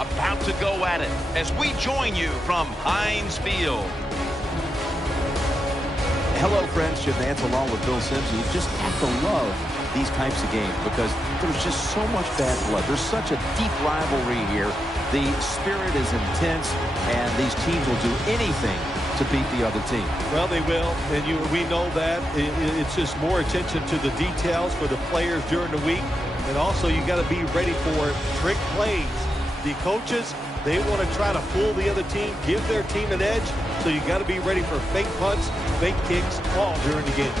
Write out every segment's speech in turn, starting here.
about to go at it as we join you from Heinz Field. Hello, friends. Jim Nance along with Bill Sims. You just have to love these types of games because there's just so much bad blood. There's such a deep rivalry here. The spirit is intense, and these teams will do anything to beat the other team. Well, they will, and we know that. It's just more attention to the details for the players during the week, and also you got to be ready for trick plays. The coaches, they want to try to fool the other team, give their team an edge, so you got to be ready for fake punts, fake kicks all during the game.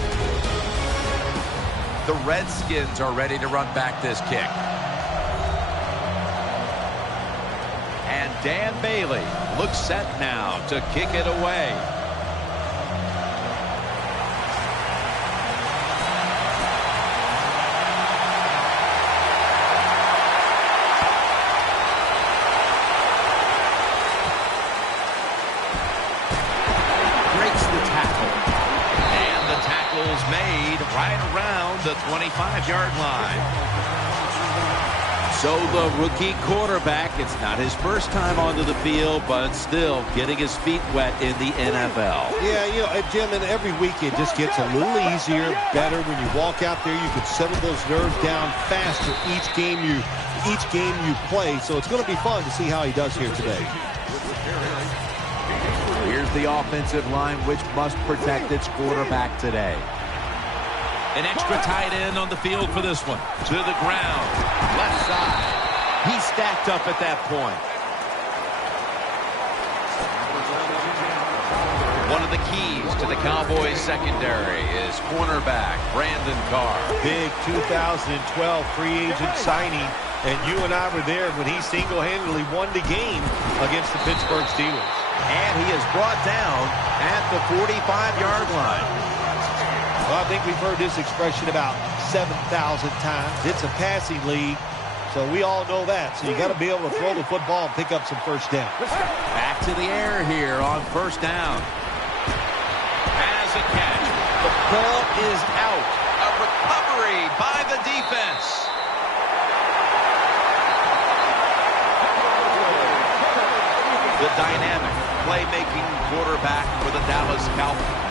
The Redskins are ready to run back this kick. And Dan Bailey looks set now to kick it away. Breaks the tackle. And the tackle's made right around the 25-yard line. So the rookie quarterback, it's not his first time onto the field, but still getting his feet wet in the NFL. Yeah, you know, Jim, and every week it just gets a little easier, better when you walk out there. You can settle those nerves down faster each game you play. So it's going to be fun to see how he does here today. Here's the offensive line, which must protect its quarterback today. An extra tight end on the field for this one. To the ground. Left side. He's stacked up at that point. One of the keys to the Cowboys secondary is cornerback Brandon Carr. Big 2012 free agent signing, and you and I were there when he single-handedly won the game against the Pittsburgh Steelers. And he is brought down at the 45-yard line. Well, I think we've heard this expression about 7,000 times. It's a passing league, so we all know that. So you got to be able to throw the football and pick up some first down. Back to the air here on first down. Has a catch. The ball is out. A recovery by the defense. The dynamic playmaking quarterback for the Dallas Cowboys.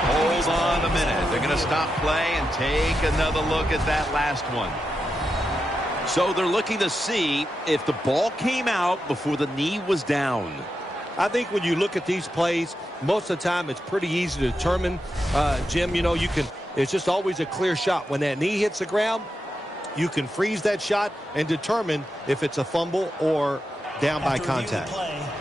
Hold on a minute. They're going to stop play and take another look at that last one. So they're looking to see if the ball came out before the knee was down. I think when you look at these plays, most of the time it's pretty easy to determine. Jim, you know, it's just always a clear shot. When that knee hits the ground, you can freeze that shot and determine if it's a fumble or down by contact.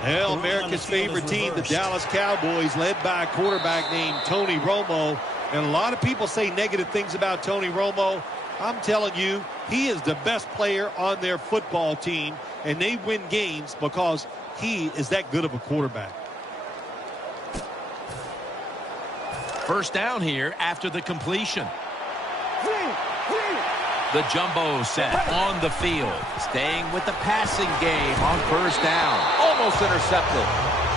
Well, America's favorite team, the Dallas Cowboys, led by a quarterback named Tony Romo. And a lot of people say negative things about Tony Romo. I'm telling you, he is the best player on their football team, and they win games because he is that good of a quarterback. First down here after the completion. The jumbo set on the field. Staying with the passing game on first down. Almost intercepted.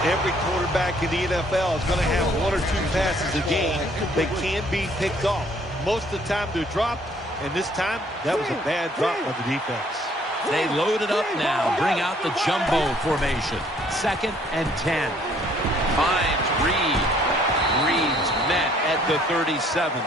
Every quarterback in the NFL is going to have one or two passes a game that can be picked off. Most of the time they're dropped, and this time that was a bad drop by the defense. They load it up now. Bring out the jumbo formation. 2nd and 10. Finds Reed. Reed's met at the 37.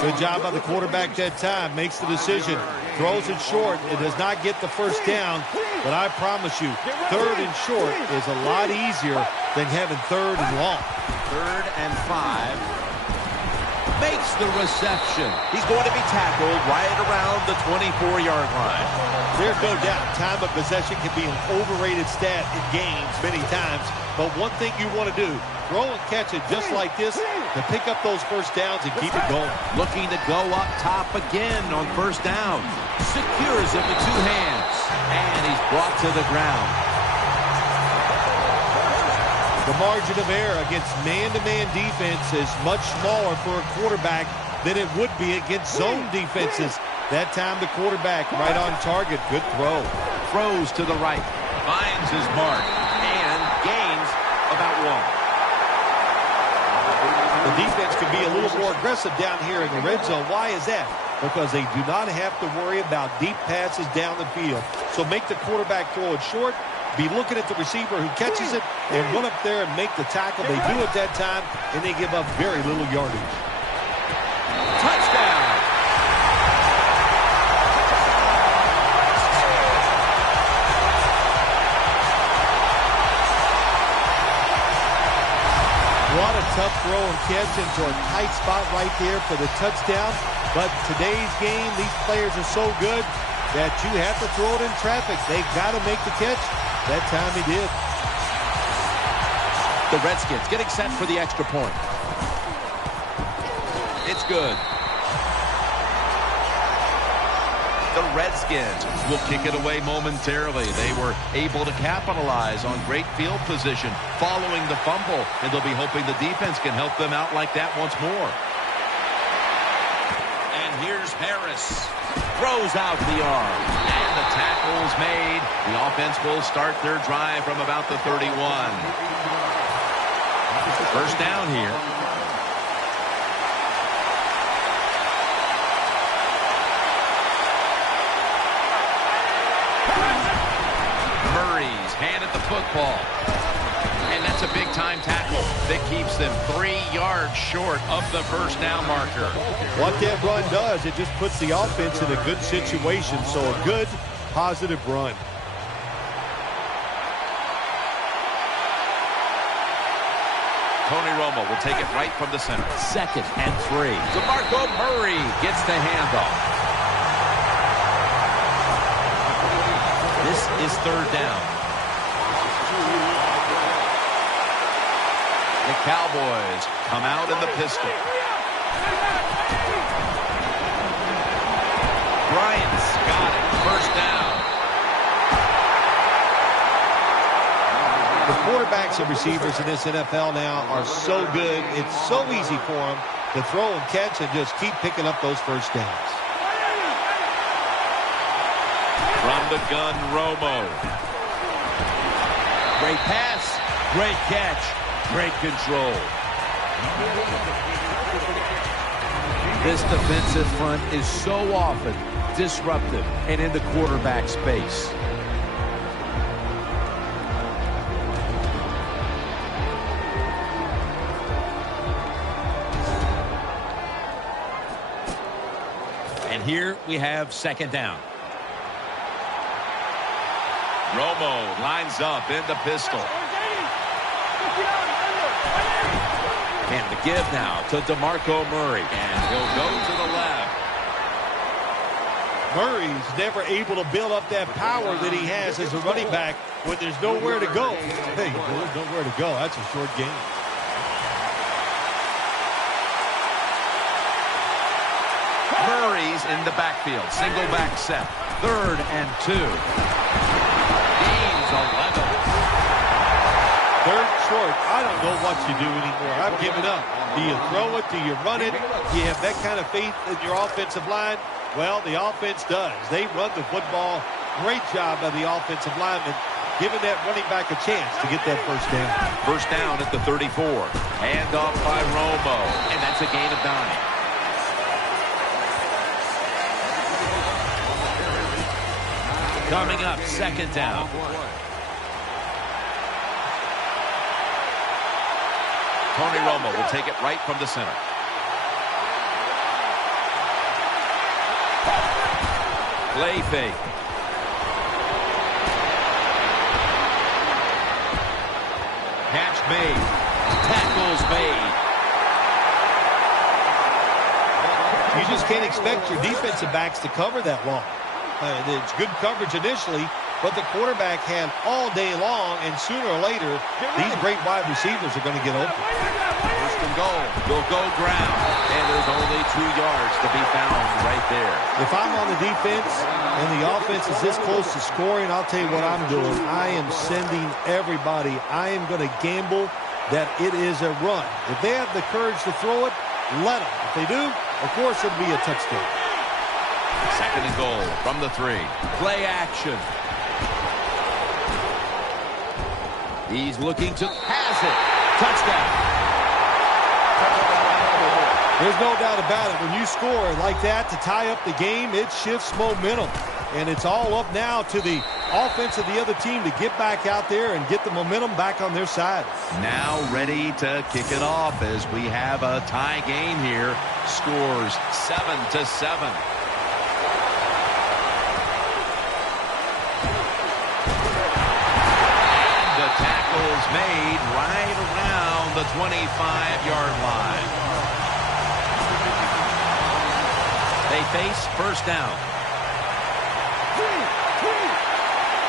Good job by the quarterback that time. Makes the decision. Throws it short. It does not get the first down. But I promise you, 3rd and short is a lot easier than having 3rd and long. 3rd and 5. Makes the reception. He's going to be tackled right around the 24-yard line. There's no doubt time of possession can be an overrated stat in games many times. But one thing you want to do, throw and catch it just like this to pick up those first downs and keep it going. Looking to go up top again on first down. Secures it with 2 hands. And he's brought to the ground. The margin of error against man-to-man defense is much smaller for a quarterback than it would be against zone defenses. That time the quarterback right on target. Good throw. Throws to the right. Finds his mark and gains about 1. The defense can be a little more aggressive down here in the red zone. Why is that? because they do not have to worry about deep passes down the field. So make the quarterback throw it short, be looking at the receiver who catches it, and run up there and make the tackle. They do it that time, and they give up very little yardage. Touchdown! What a tough throw and catch into a tight spot right there for the touchdown. But today's game, these players are so good that you have to throw it in traffic. They've got to make the catch. That time he did. The Redskins getting set for the extra point. It's good. The Redskins will kick it away momentarily. They were able to capitalize on great field position following the fumble, and they'll be hoping the defense can help them out like that once more. And here's Harris. Throws out the arm, and the tackle's made. The offense will start their drive from about the 31. First down here. Murray's handed the football. And that's a big-time tackle that keeps them 3 yards short of the first down marker. What that run does, it just puts the offense in a good situation. So a good, positive run. Tony Romo will take it right from the center. 2nd and 3. DeMarco Murray gets the handoff. This is 3rd down. The Cowboys come out in the pistol. Bryant's got it. First down. The quarterbacks and receivers in this NFL now are so good. It's so easy for them to throw and catch and just keep picking up those first downs. From the gun, Romo. Great pass. Great catch. Great control. This defensive front is so often disruptive and in the quarterback space. And here we have 2nd down. Romo lines up in the pistol. And the give now to DeMarco Murray. And he'll go to the left. Murray's never able to build up that power that he has as a running back when there's nowhere to go. Hey, there's nowhere to go. That's a short game. Murray's in the backfield. Single back set. 3rd and 2. He's 11. 3rd short. I don't know what you do anymore. I've given up. Do you throw it? Do you run it? Do you have that kind of faith in your offensive line? Well, the offense does. They run the football. Great job by the offensive lineman, giving that running back a chance to get that first down. First down at the 34. Hand off by Romo. And that's a gain of 9. Coming up, 2nd down. Tony Romo will take it right from the center. Play fake. Catch made. Tackles made. You just can't expect your defensive backs to cover that long. It's good coverage initially, but the quarterback had all day long, and sooner or later, these great wide receivers are going to get open. First and goal. They'll go ground, and there's only 2 yards to be found right there. If I'm on the defense and the offense is this close to scoring, I'll tell you what I'm doing. I am sending everybody. I am going to gamble that it is a run. If they have the courage to throw it, let them. If they do, of course, it'll be a touchdown. 2nd and goal from the 3. Play action. He's looking to pass it. Touchdown. There's no doubt about it. When you score like that to tie up the game, it shifts momentum. And it's all up now to the offense of the other team to get back out there and get the momentum back on their side. Now ready to kick it off as we have a tie game here. Scores 7-7. The tackle's made right around the 25-yard line. They face first down.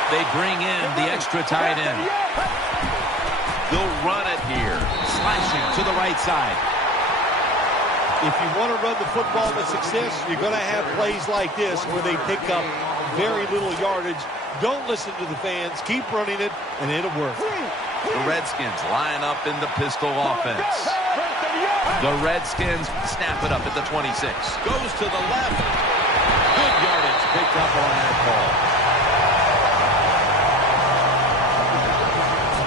They bring in the extra tight end. They'll run it here. Slashing to the right side. If you want to run the football with success, you're going to have plays like this where they pick up very little yardage. Don't listen to the fans. Keep running it, and it'll work. The Redskins line up in the pistol offense. The Redskins snap it up at the 26. Goes to the left. Good yardage picked up on that ball.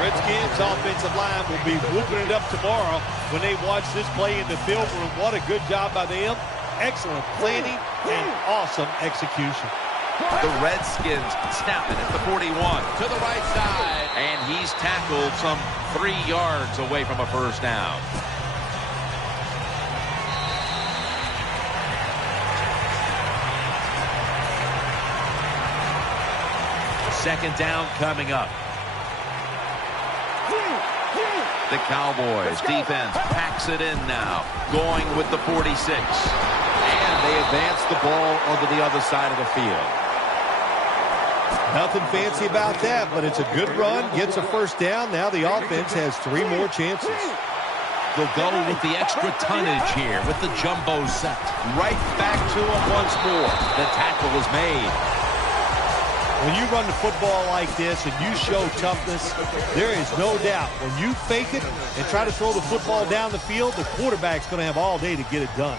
Redskins offensive line will be whooping it up tomorrow when they watch this play in the film room. What a good job by them. Excellent planning and awesome execution. The Redskins snapping at the 41 to the right side. And he's tackled some 3 yards away from a first down. Second down coming up. The Cowboys defense packs it in now, going with the 46. And they advance the ball onto the other side of the field. Nothing fancy about that, but it's a good run, gets a first down. Now the offense has 3 more chances. They'll go with the extra tonnage here with the jumbo set. Right back to him once more. The tackle is made. When you run the football like this and you show toughness, there is no doubt. When you fake it and try to throw the football down the field, the quarterback's going to have all day to get it done.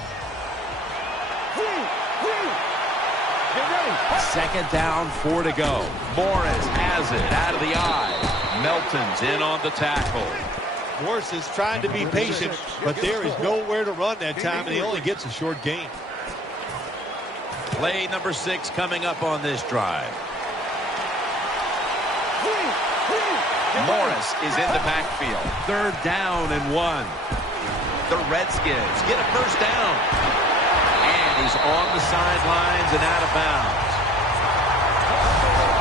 Second down, 4 to go. Morris has it out of the eye. Melton's in on the tackle. Morris is trying to be patient, but there is nowhere to run that time, and he only gets a short gain. Play number 6 coming up on this drive. Morris is in the backfield. Third down and 1. The Redskins get a first down. And he's on the sidelines and out of bounds.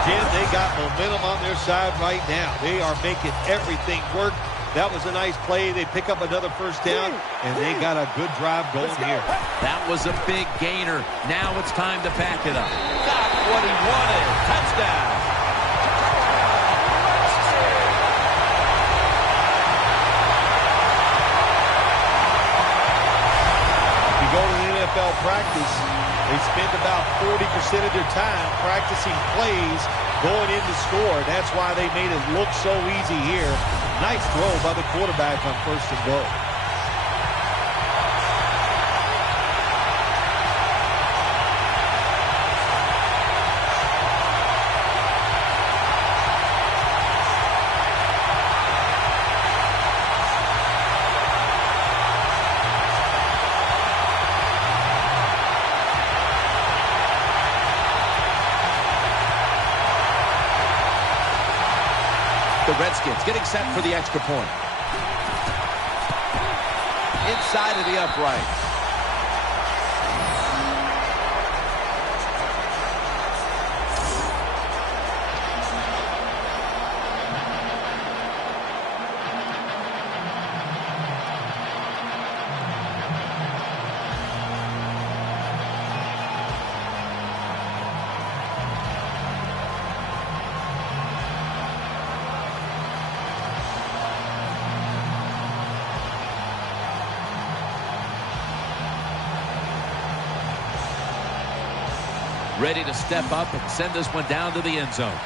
Jim, they got momentum on their side right now. They are making everything work. That was a nice play. They pick up another first down, and they got a good drive going here. That was a big gainer. Now it's time to pack it up. Got what he wanted. Touchdown. Go to the NFL practice, they spend about 40% of their time practicing plays going in to score. That's why they made it look so easy here. Nice throw by the quarterback on first and goal. The Redskins getting set for the extra point. Inside of the upright. Ready to step up and send this one down to the end zone.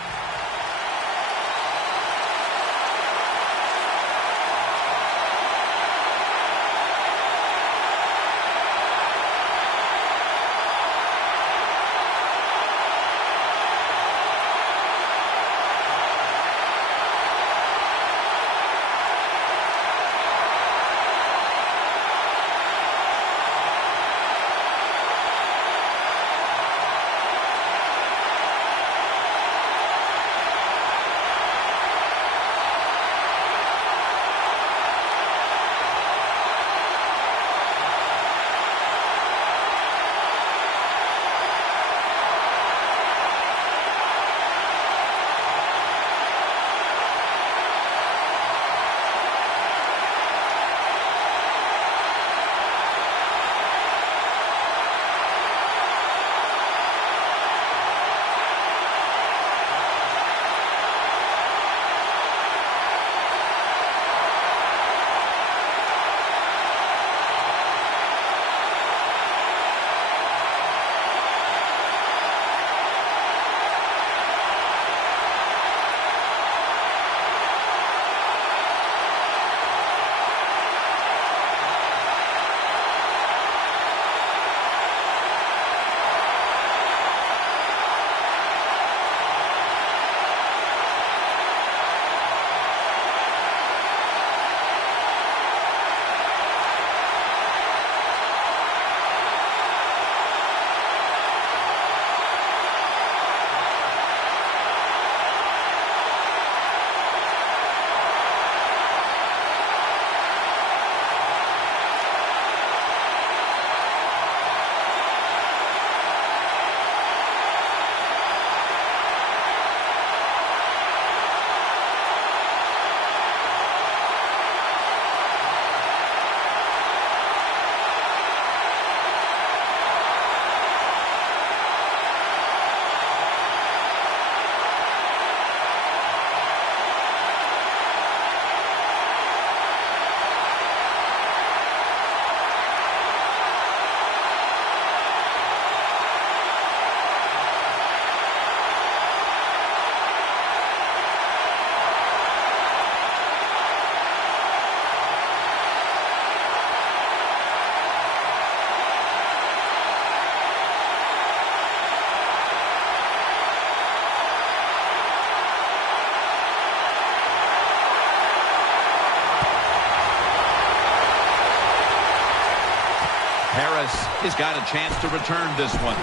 Dallas has got a chance to return this one.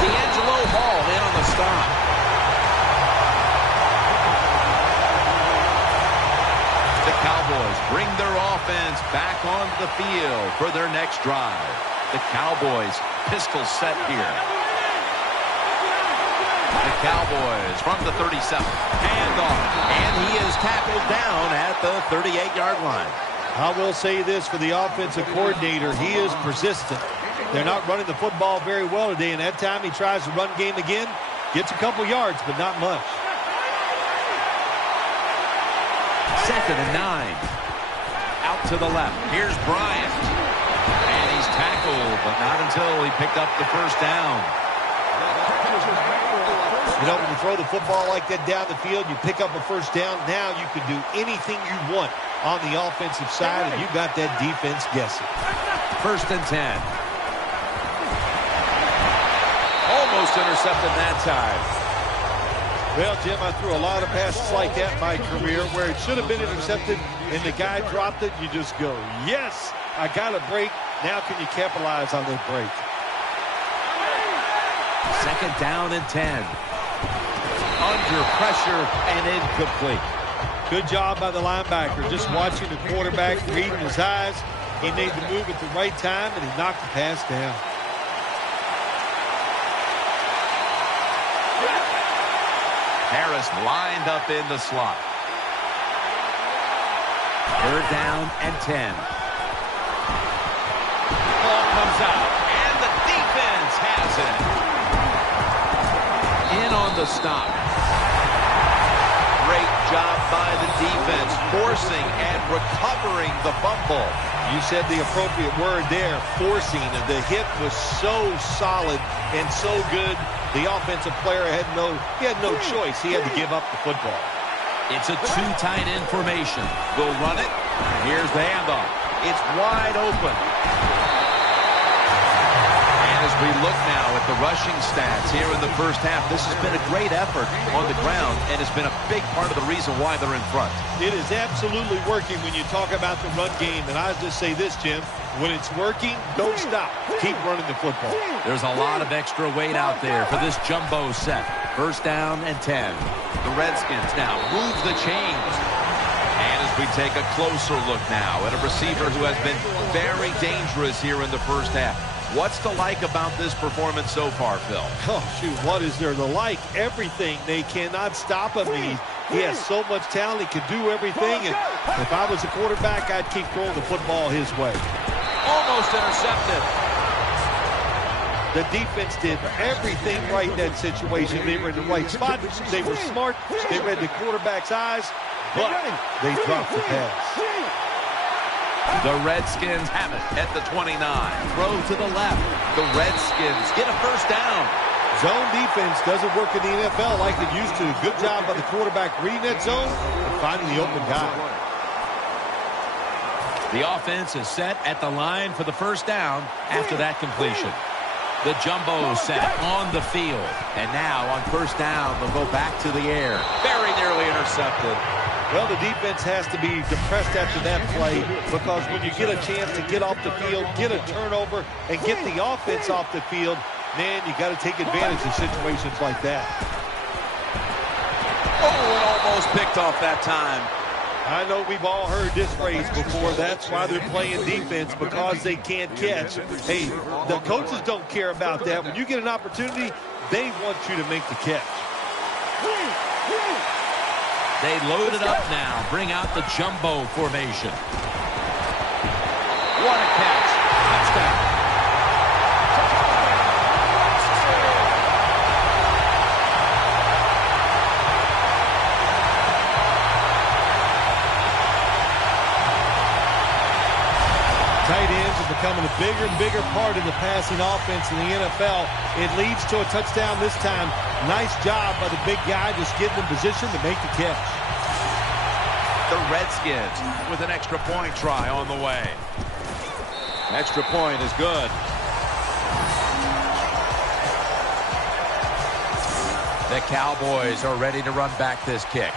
D'Angelo Hall in on the stop. The Cowboys bring their offense back onto the field for their next drive. The Cowboys pistol set here. The Cowboys from the 37. Handoff. And he is tackled down at the 38-yard line. I will say this for the offensive coordinator. He is persistent. They're not running the football very well today, and that time he tries the run game again. Gets a couple yards, but not much. 2nd and 9. Out to the left. Here's Bryant. And he's tackled, but not until he picked up the first down. You know, when you throw the football like that down the field, you pick up a first down. Now you can do anything you want on the offensive side, and you got that defense guessing. 1st and 10. Almost intercepted that time. Well, Jim, I threw a lot of passes like that in my career where it should have been intercepted and the guy dropped it. You just go, yes, I got a break. Now can you capitalize on that break? 2nd down and 10. Under pressure and incomplete. Good job by the linebacker. Just watching the quarterback, reading his eyes. He made the move at the right time, and he knocked the pass down. Harris lined up in the slot. 3rd down and 10. Ball comes out, and the defense has it. In on the stop. Great job by the defense, forcing and recovering the fumble. You said the appropriate word there, forcing. The hit was so solid and so good. The offensive player had no choice. He had to give up the football. It's a two-tight end formation. We'll run it. Here's the handoff. It's wide open. As we look now at the rushing stats here in the first half, this has been a great effort on the ground and has been a big part of the reason why they're in front. It is absolutely working when you talk about the run game. And I'll just say this, Jim, when it's working, don't stop. Keep running the football. There's a lot of extra weight out there for this jumbo set. 1st down and 10. The Redskins now move the chains. And as we take a closer look now at a receiver who has been very dangerous here in the first half. What's to like about this performance so far, Phil? Oh, shoot, what is there to like? Everything. They cannot stop him. He has so much talent. He can do everything. And if I was a quarterback, I'd keep throwing the football his way. Almost intercepted. The defense did everything right in that situation. They were in the right spot. They were smart. They read the quarterback's eyes, but they dropped the pass. The Redskins have it at the 29. Throw to the left. The Redskins get a first down. Zone defense doesn't work in the NFL like it used to. Good job by the quarterback reading that zone and finding the open guy. The offense is set at the line for the first down after that completion. The jumbo set on the field. And now on first down, they'll go back to the air. Very nearly intercepted. Well, the defense has to be depressed after that play because when you get a chance to get off the field, get a turnover, and get the offense off the field, man, you got to take advantage of situations like that. Oh, it almost picked off that time. I know we've all heard this phrase before. That's why they're playing defense, because they can't catch. Hey, the coaches don't care about that. When you get an opportunity, they want you to make the catch. They load it up now. Bring out the jumbo formation. What a catch. Touchdown. Tight ends are becoming a bigger and bigger part of the passing offense in the NFL. It leads to a touchdown this time. Nice job by the big guy just getting in position to make the catch. The Redskins with an extra point try on the way. Extra point is good. The Cowboys are ready to run back this kick.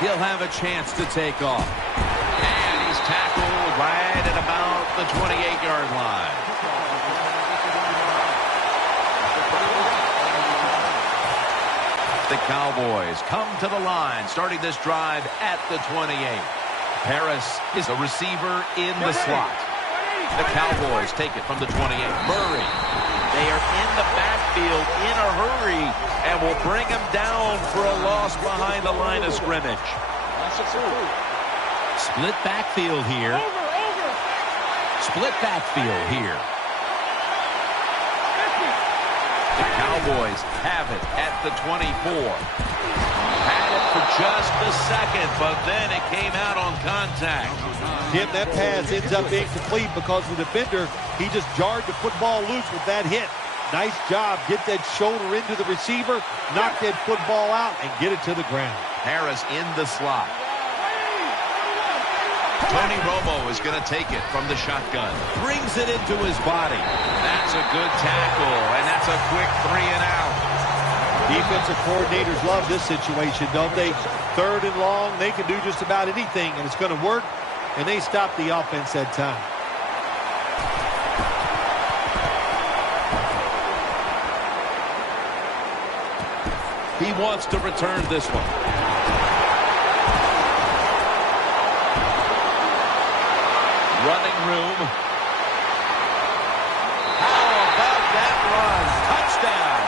He'll have a chance to take off. And he's tackled right at about the 28-yard line. The Cowboys come to the line, starting this drive at the 28. Harris is a receiver in the slot. The Cowboys take it from the 28. Murray. They are in the backfield in a hurry and will bring him down for a loss behind the line of scrimmage. Split backfield here. Split backfield here. The Cowboys have it at the 24. Had it for just a second, but then it came out on contact. Jim, that pass ends up being complete because the defender, he just jarred the football loose with that hit. Nice job. Get that shoulder into the receiver, knock that football out, and get it to the ground. Harris in the slot. Tony Romo is going to take it from the shotgun. Brings it into his body. That's a good tackle, and that's a quick 3 and out. Defensive coordinators love this situation, don't they? 3rd and long, they can do just about anything, and it's going to work, and they stop the offense that time. He wants to return this one. Running room. How about that run? Touchdown.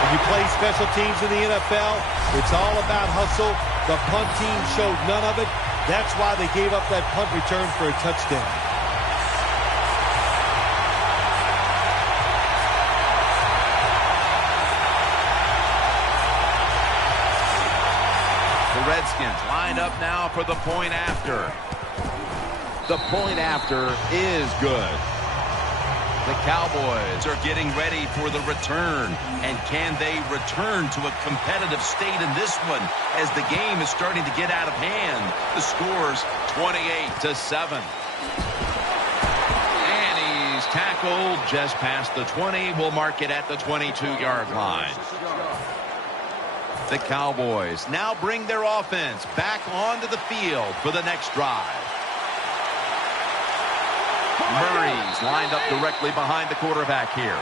When you play special teams in the NFL, it's all about hustle. The punt team showed none of it. That's why they gave up that punt return for a touchdown. Redskins lined up now for the point after. The point after is good. The Cowboys are getting ready for the return. And can they return to a competitive state in this one as the game is starting to get out of hand? The score's 28-7. And he's tackled just past the 20. We'll mark it at the 22-yard line. The Cowboys now bring their offense back onto the field for the next drive. Murray's lined up directly behind the quarterback here.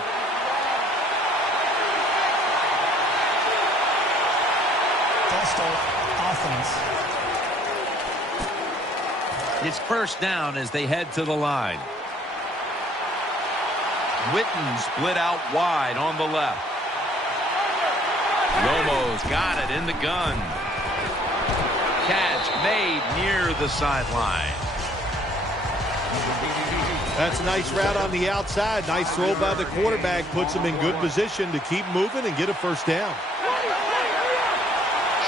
Offense. It's first down as they head to the line. Witten split out wide on the left. Romo's got it in the gun. Catch made near the sideline. That's a nice route on the outside. Nice throw by the quarterback. Puts him in good position to keep moving and get a first down.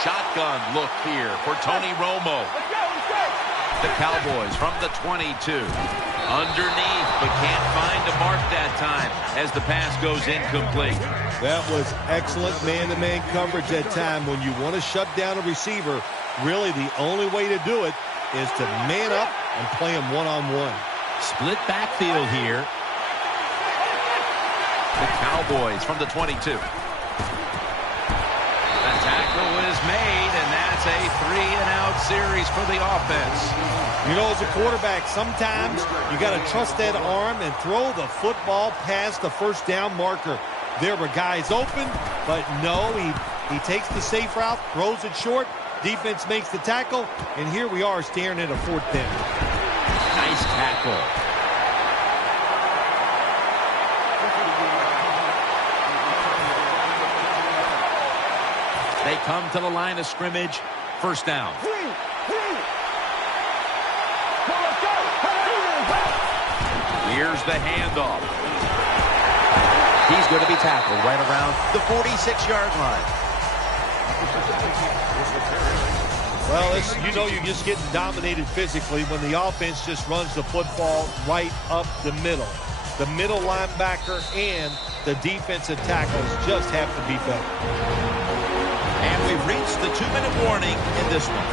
Shotgun look here for Tony Romo. The Cowboys from the 22. Underneath, but can't find a mark that time as the pass goes incomplete. That was excellent man-to-man coverage that time. When you want to shut down a receiver, really the only way to do it is to man up and play him one-on-one. Split backfield here. The Cowboys from the 22. The tackle is made, and that's a 3-and-out series for the offense. You know, as a quarterback, sometimes you got to trust that arm and throw the football past the first down marker. There were guys open, but no, he takes the safe route, throws it short, defense makes the tackle, and here we are staring at a 4th down. Nice tackle. They come to the line of scrimmage, first down. Here's the handoff. He's going to be tackled right around the 46-yard line. Well, you know you're just getting dominated physically when the offense just runs the football right up the middle. The middle linebacker and the defensive tackles just have to be better. And we've reached the 2-minute warning in this one.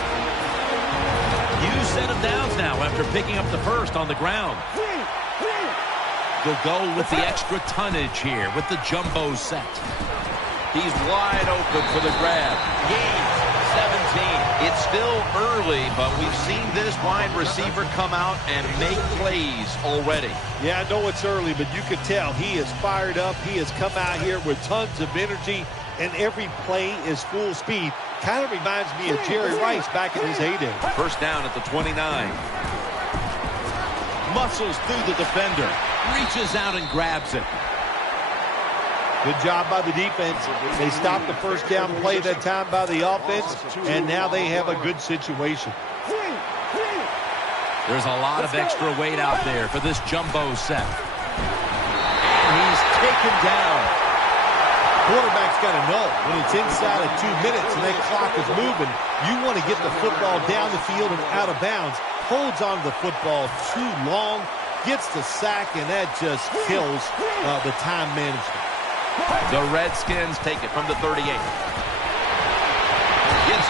You set him downs now after picking up the first on the ground. They'll go with the extra tonnage here with the jumbo set. He's wide open for the grab. Gains 17. It's still early, but we've seen this wide receiver come out and make plays already. Yeah, I know it's early, but you can tell he is fired up. He has come out here with tons of energy, and every play is full speed. Kind of reminds me of Jerry Rice back in his heyday. First down at the 29. Muscles through the defender. Reaches out and grabs it. Good job by the defense. They stopped the first down play that time by the offense, and now they have a good situation. There's a lot of extra weight out there for this jumbo set. And he's taken down. Quarterback's got to know when it's inside of 2 minutes and that clock is moving, you want to get the football down the field and out of bounds. Holds on to the football too long, gets the sack, and that just kills the time management. The Redskins take it from the 38. Gives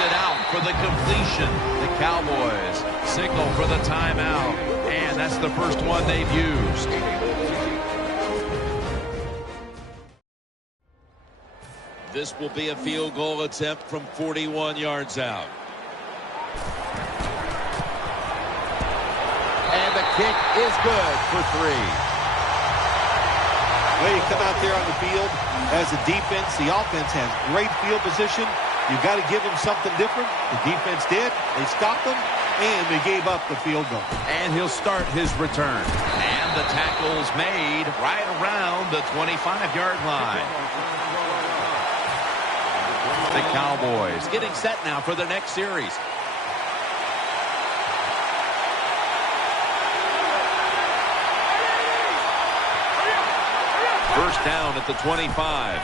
it out for the completion. The Cowboys signal for the timeout. And that's the first one they've used. This will be a field goal attempt from 41 yards out. And the kick is good for 3. Well, you come out there on the field as a defense. The offense has great field position. You've got to give them something different. The defense did. They stopped them, and they gave up the field goal. And he'll start his return. And the tackle's made right around the 25-yard line. The Cowboys getting set now for their next series. First down at the 25.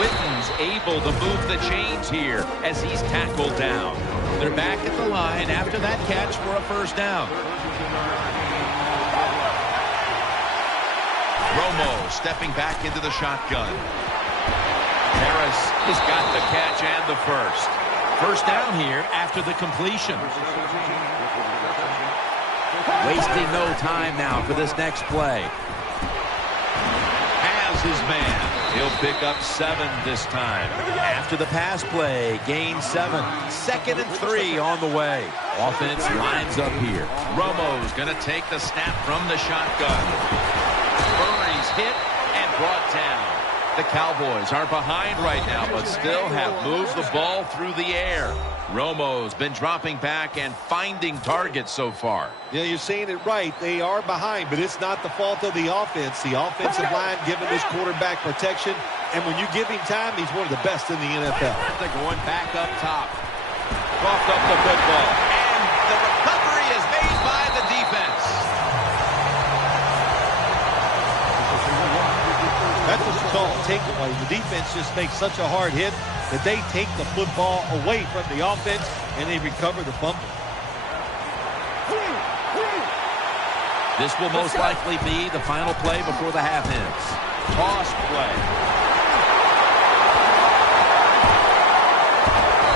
Witten's able to move the chains here as he's tackled down. They're back at the line after that catch for a first down. Romo stepping back into the shotgun. Harris has got the catch and the first. First down here after the completion. Wasting no time now for this next play. Has his man. He'll pick up 7 this time. After the pass play, gain 7. 2nd and 3 on the way. Offense lines up here. Romo's going to take the snap from the shotgun. Murray's hit and brought down. The Cowboys are behind right now, but still have moved the ball through the air. Romo's been dropping back and finding targets so far. Yeah, you're saying it right. They are behind, but it's not the fault of the offense. The offensive line giving this quarterback protection, and when you give him time, he's one of the best in the NFL. They're going back up top. Coughed up the football. And the recovery is made by the defense. That's what you call a takeaway. The defense just makes such a hard hit that they take the football away from the offense and they recover the fumble. This will most likely be the final play before the half ends. Toss play.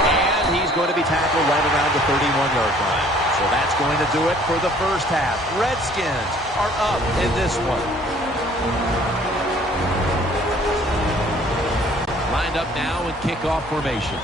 And he's going to be tackled right around the 31-yard line. So that's going to do it for the first half. Redskins are up in this one. Lined up now in kickoff formation.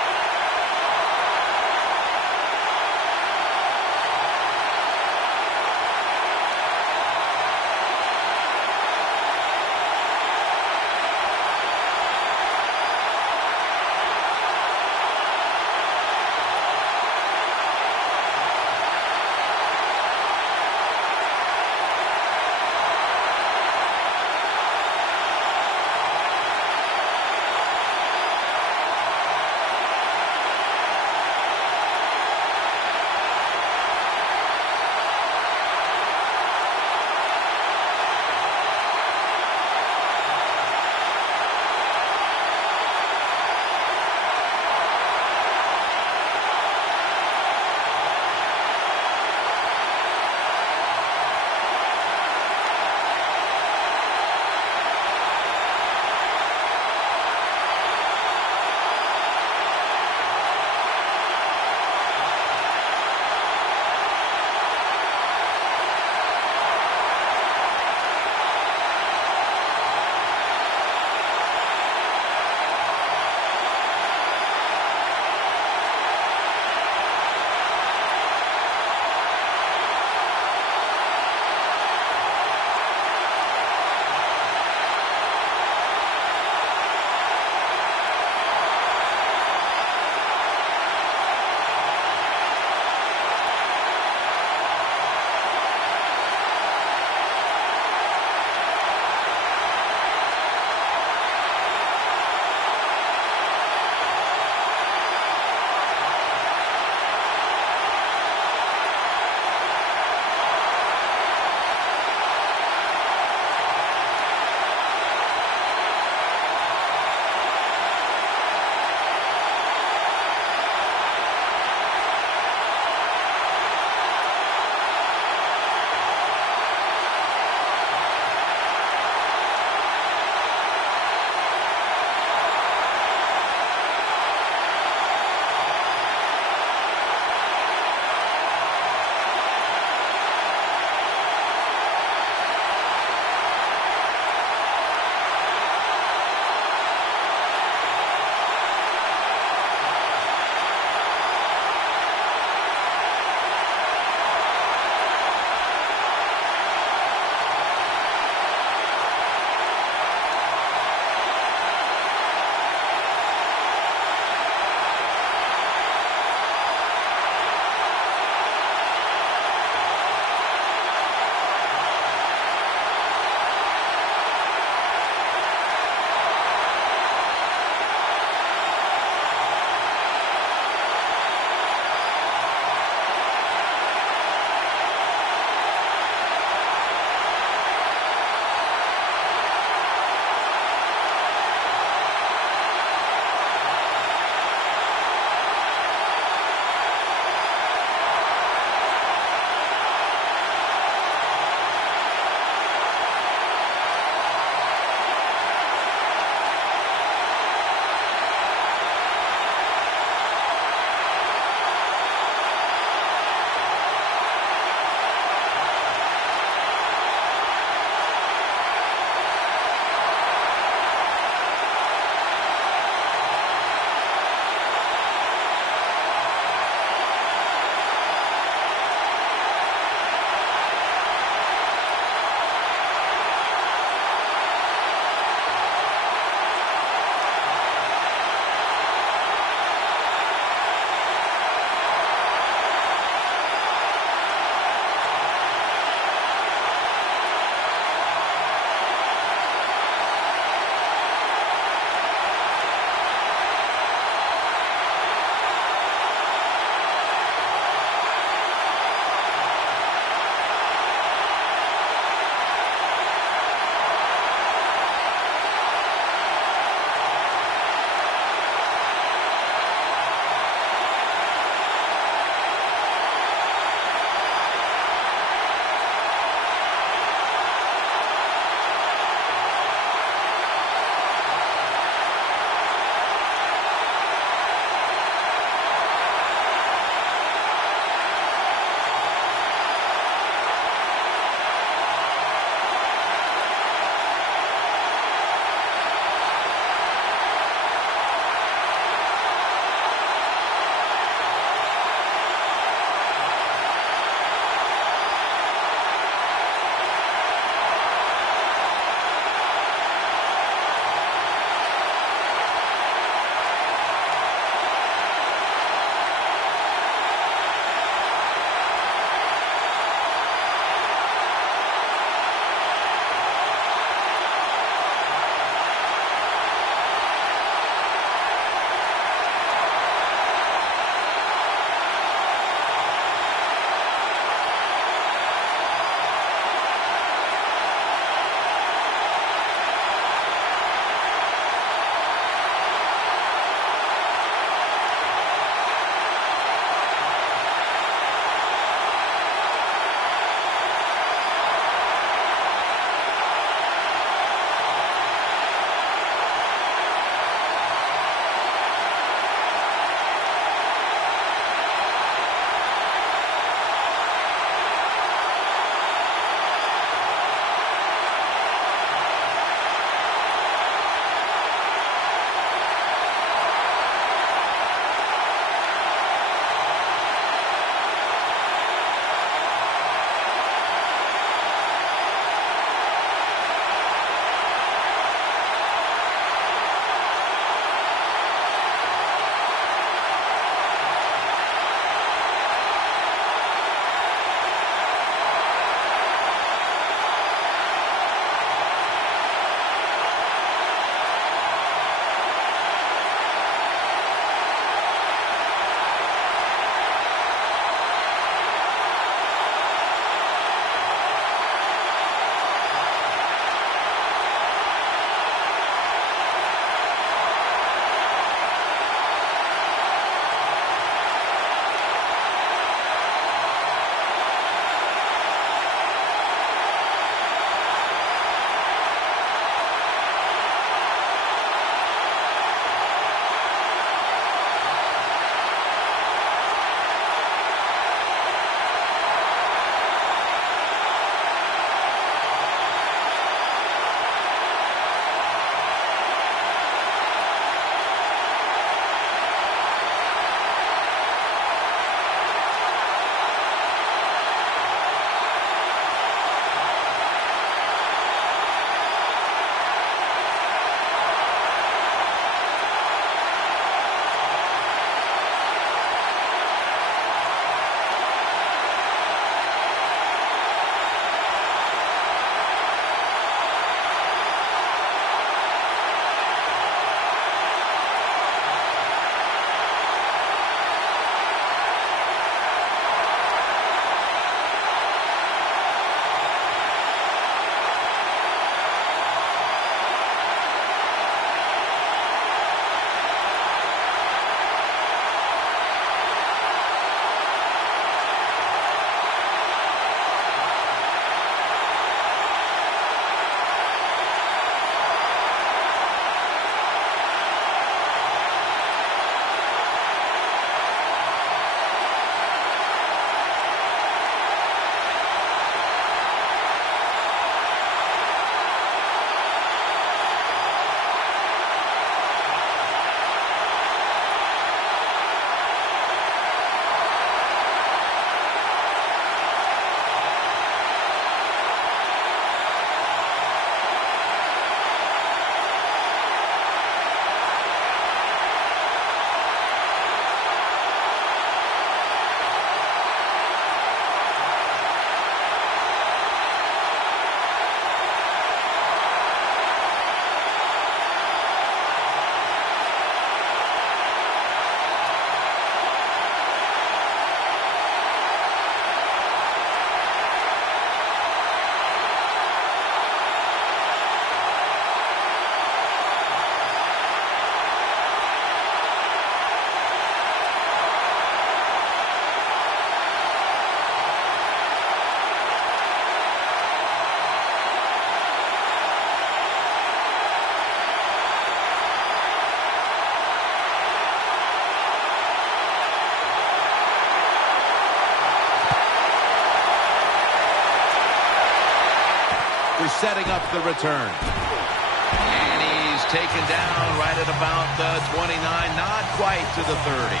setting up the return. And he's taken down right at about the 29, not quite to the 30.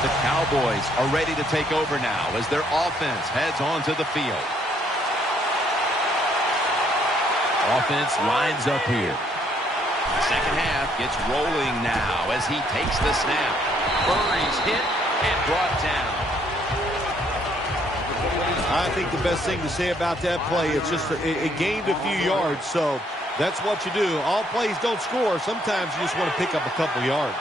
The Cowboys are ready to take over now as their offense heads onto the field. Offense lines up here. Second half gets rolling now as he takes the snap. Murray's hit and brought down. I think the best thing to say about that play, it's just it gained a few yards, so that's what you do. All plays don't score. Sometimes you just want to pick up a couple yards.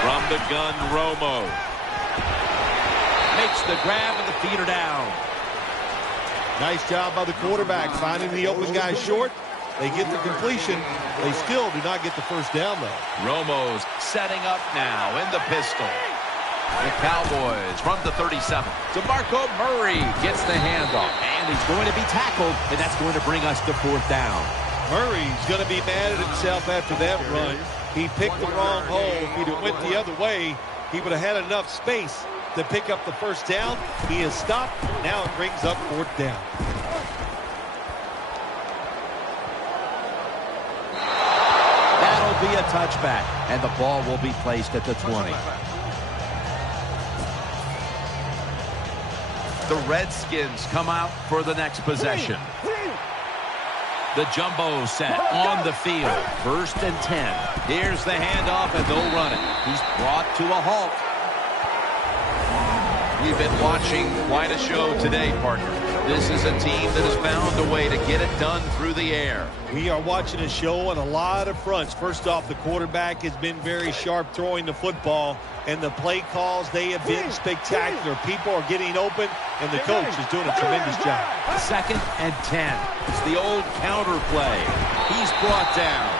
From the gun, Romo makes the grab and the feet are down. Nice job by the quarterback finding the open guy short. They get the completion. They still do not get the first down, though. Romo's setting up now in the pistol. The Cowboys from the 37. DeMarco Murray gets the handoff. And he's going to be tackled, and that's going to bring us to fourth down. Murray's going to be mad at himself after that run. He picked the wrong hole. If he'd have went the other way, he would have had enough space to pick up the first down. He has stopped. Now it brings up fourth down. That'll be a touchback, and the ball will be placed at the 20. The Redskins come out for the next possession. The jumbo set on the field. 1st and 10. Here's the handoff, and they'll run it. He's brought to a halt. We've been watching quite a show today, partner. This is a team that has found a way to get it done through the air. We are watching a show on a lot of fronts. First off, the quarterback has been very sharp throwing the football, and the play calls, they have been spectacular. People are getting open, and the coach is doing a tremendous job. 2nd and 10. It's the old counter play. He's brought down.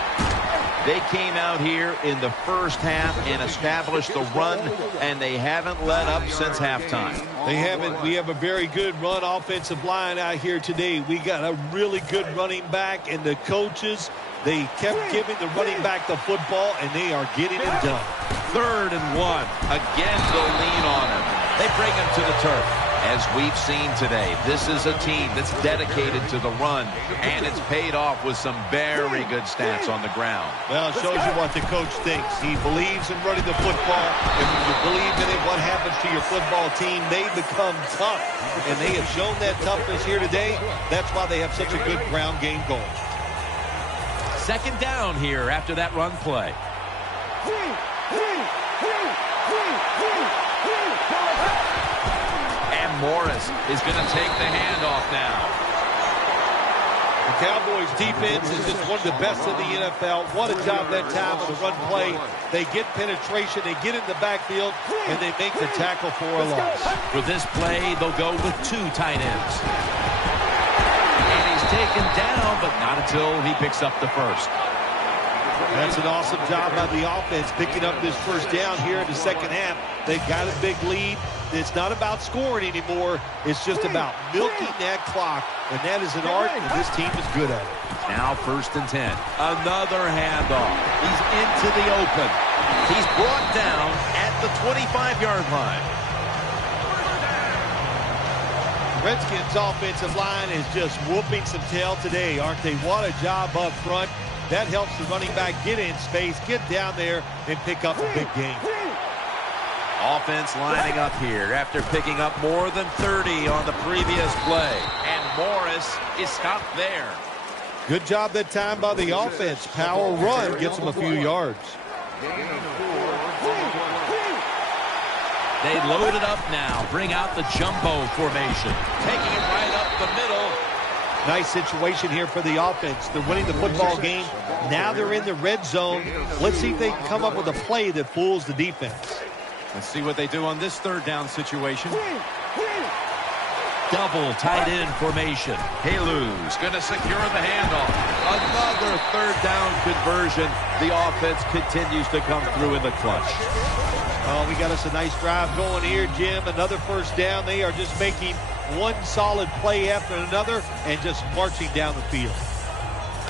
They came out here in the first half and established the run, and they haven't let up since halftime. They haven't. We have a very good run offensive line out here today. We got a really good running back, and the coaches, they kept giving the running back the football, and they are getting it done. 3rd and 1. Again, they'll lean on him. They bring him to the turf. As we've seen today, this is a team that's dedicated to the run, and it's paid off with some very good stats on the ground. Well, it shows you what the coach thinks. He believes in running the football, and when you believe in it, what happens to your football team? They become tough, and they have shown that toughness here today. That's why they have such a good ground game going. 2nd down here after that run play. Morris is going to take the handoff now. The Cowboys defense is just one of the best in the NFL. What a job that time on the run play. They get penetration, they get in the backfield, and they make the tackle for a loss. For this play, they'll go with 2 tight ends. And he's taken down, but not until he picks up the first. That's an awesome job by the offense, picking up this first down here in the second half. They've got a big lead. It's not about scoring anymore. It's just about milking that clock, and that is an art, and this team is good at it. Now 1st and 10. Another handoff. He's into the open. He's brought down at the 25-yard line. Redskins' offensive line is just whooping some tail today, aren't they? What a job up front. That helps the running back get in space, get down there, and pick up a big game. Offense lining up here after picking up more than 30 on the previous play. And Morris is stopped there. Good job that time by the offense. Power run gets them a few yards. They load it up now. Bring out the jumbo formation. Taking it right up the middle. Nice situation here for the offense. They're winning the football game. Now they're in the red zone. Let's see if they can come up with a play that fools the defense. Let's see what they do on this 3rd down situation. Double tight end formation. Halu's going to secure the handoff. Another 3rd down conversion. The offense continues to come through in the clutch. Oh, we got us a nice drive going here, Jim. Another first down. They are just making one solid play after another and just marching down the field.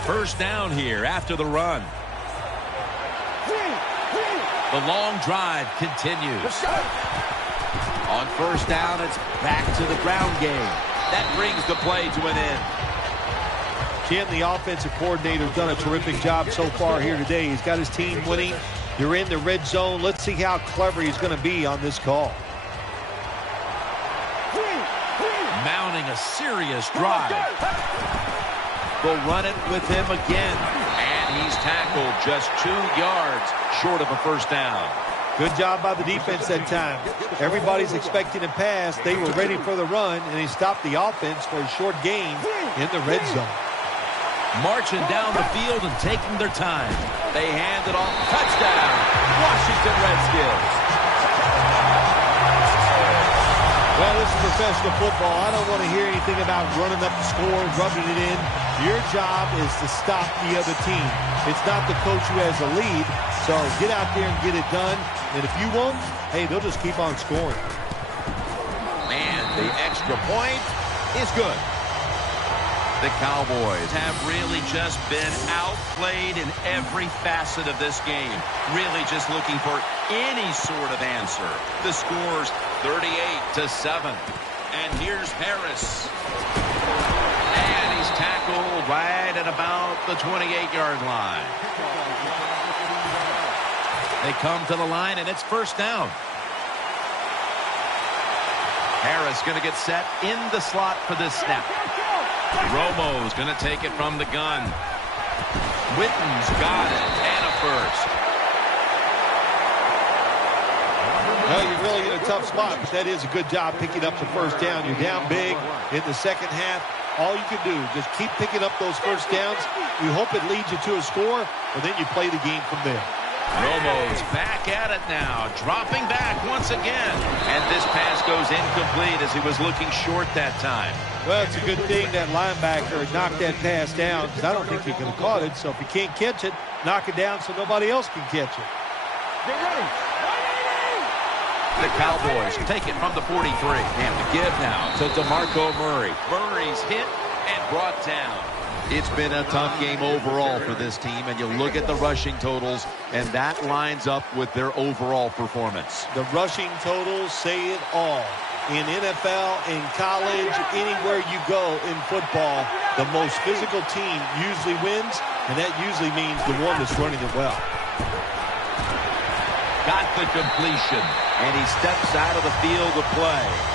1st down here after the run. The long drive continues. On 1st down, it's back to the ground game. That brings the play to an end. Jim, the offensive coordinator, has done a terrific job so far here today. He's got his team winning. You're in the red zone. Let's see how clever he's going to be on this call. Mounting a serious drive. They'll run it with him again. And he's tackled just 2 yards short of a first down. Good job by the defense that time. Everybody's expecting a pass. They were ready for the run, and he stopped the offense for a short gain in the red zone. Marching down the field and taking their time. They hand it off. Touchdown, Washington Redskins. Well, this is professional football. I don't want to hear anything about running up the score, rubbing it in. Your job is to stop the other team. It's not the coach who has the lead, so get out there and get it done. And if you won't, hey, they'll just keep on scoring. And the extra point is good. The Cowboys have really just been outplayed in every facet of this game. Really just looking for any sort of answer. The score's 38-7. And here's Harris. And he's tackled right at about the 28-yard line. They come to the line, and it's first down. Harris going to get set in the slot for this snap. Romo's going to take it from the gun. Witten's got it, and a first. Well, you're really in a tough spot, but that is a good job picking up the first down. You're down big in the second half. All you can do, just keep picking up those first downs. You hope it leads you to a score, and then you play the game from there. Romo's back at it now, dropping back once again. And this pass goes incomplete as he was looking short that time. Well, it's a good thing that linebacker knocked that pass down, because I don't think he could have caught it. So if he can't catch it, knock it down so nobody else can catch it. The Cowboys take it from the 43. And the give now to DeMarco Murray. Murray's hit and brought down. It's been a tough game overall for this team, and you look at the rushing totals, and that lines up with their overall performance. The rushing totals say it all. In NFL, in college, anywhere you go in football, the most physical team usually wins, and that usually means the one that's running it well. Got the completion, and he steps out of the field to play.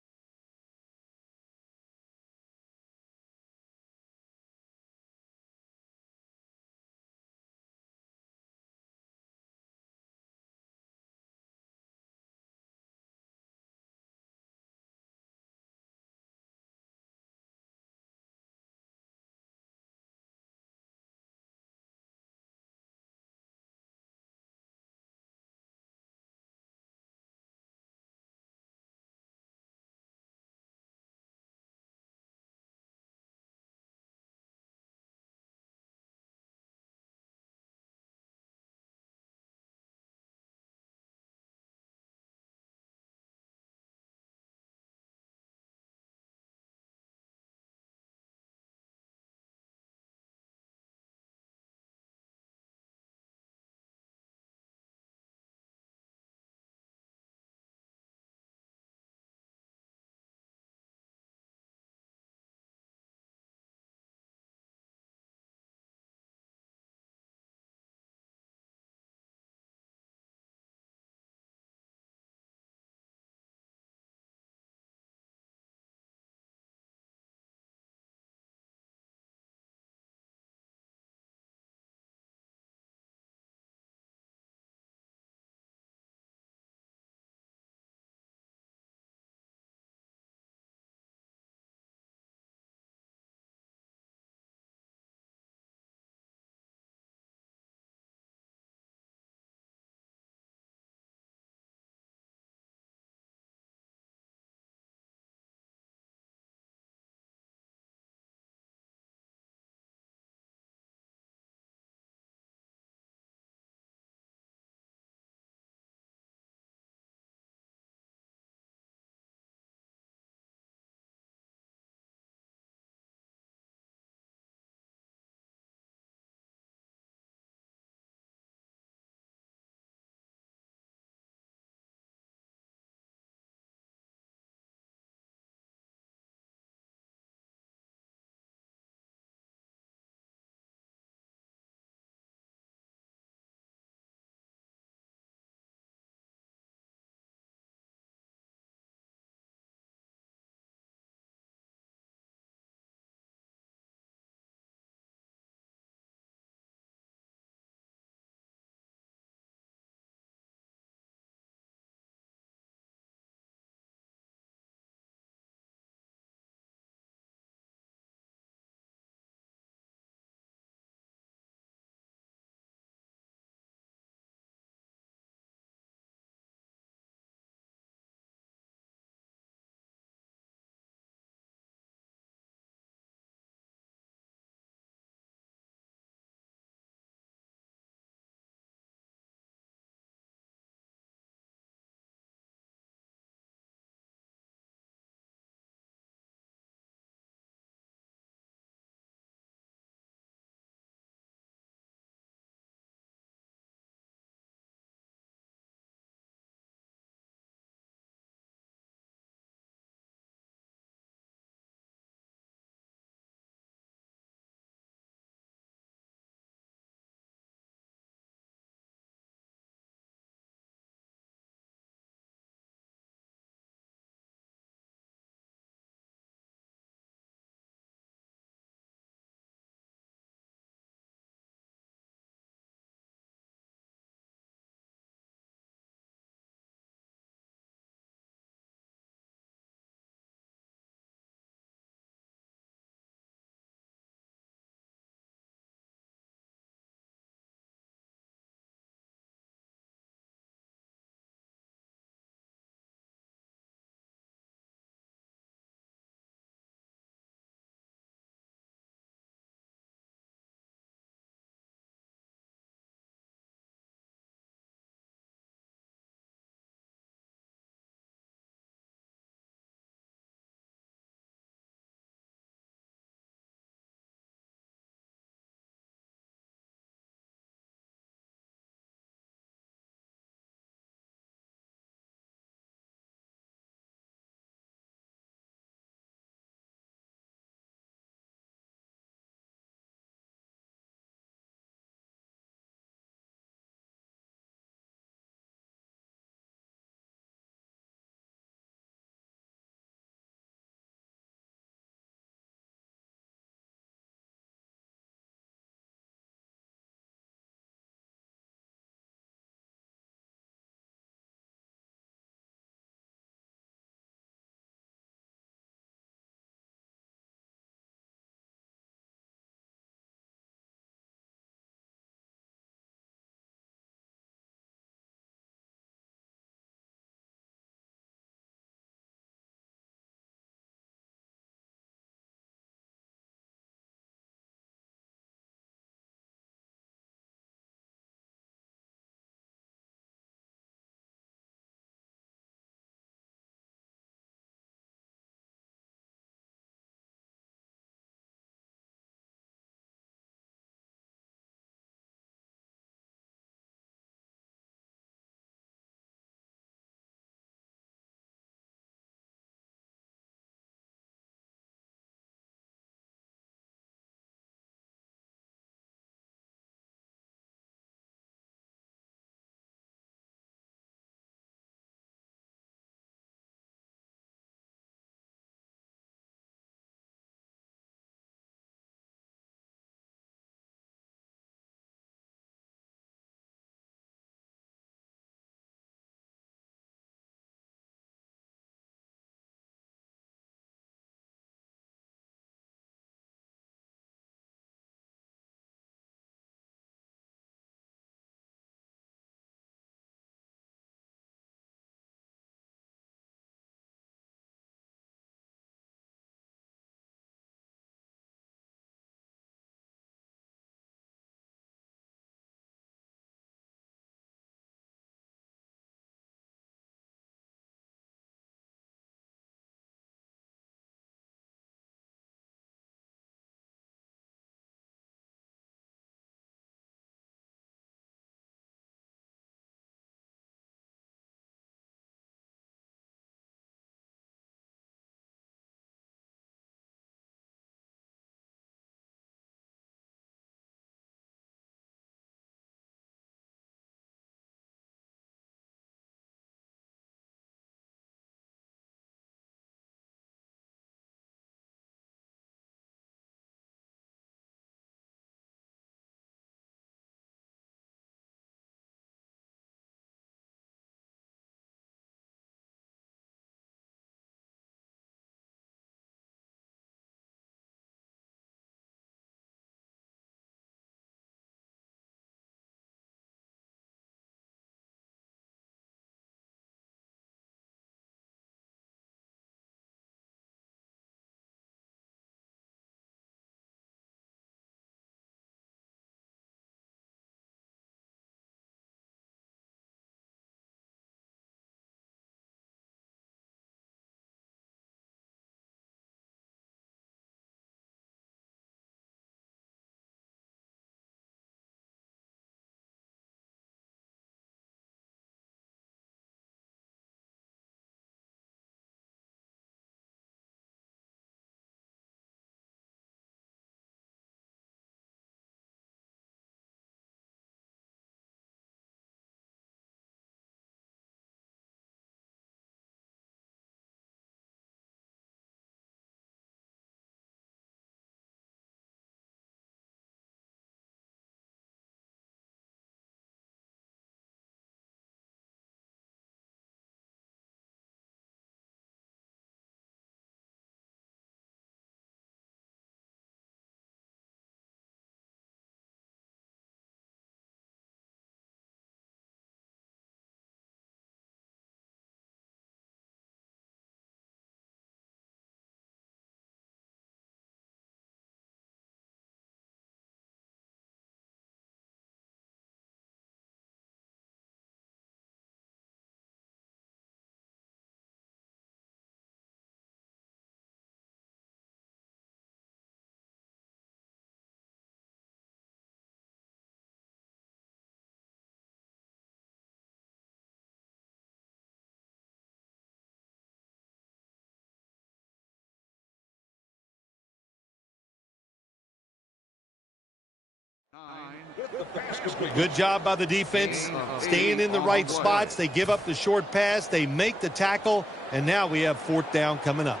Good job by the defense, staying in the right spots. They give up the short pass. They make the tackle, and now we have 4th down coming up.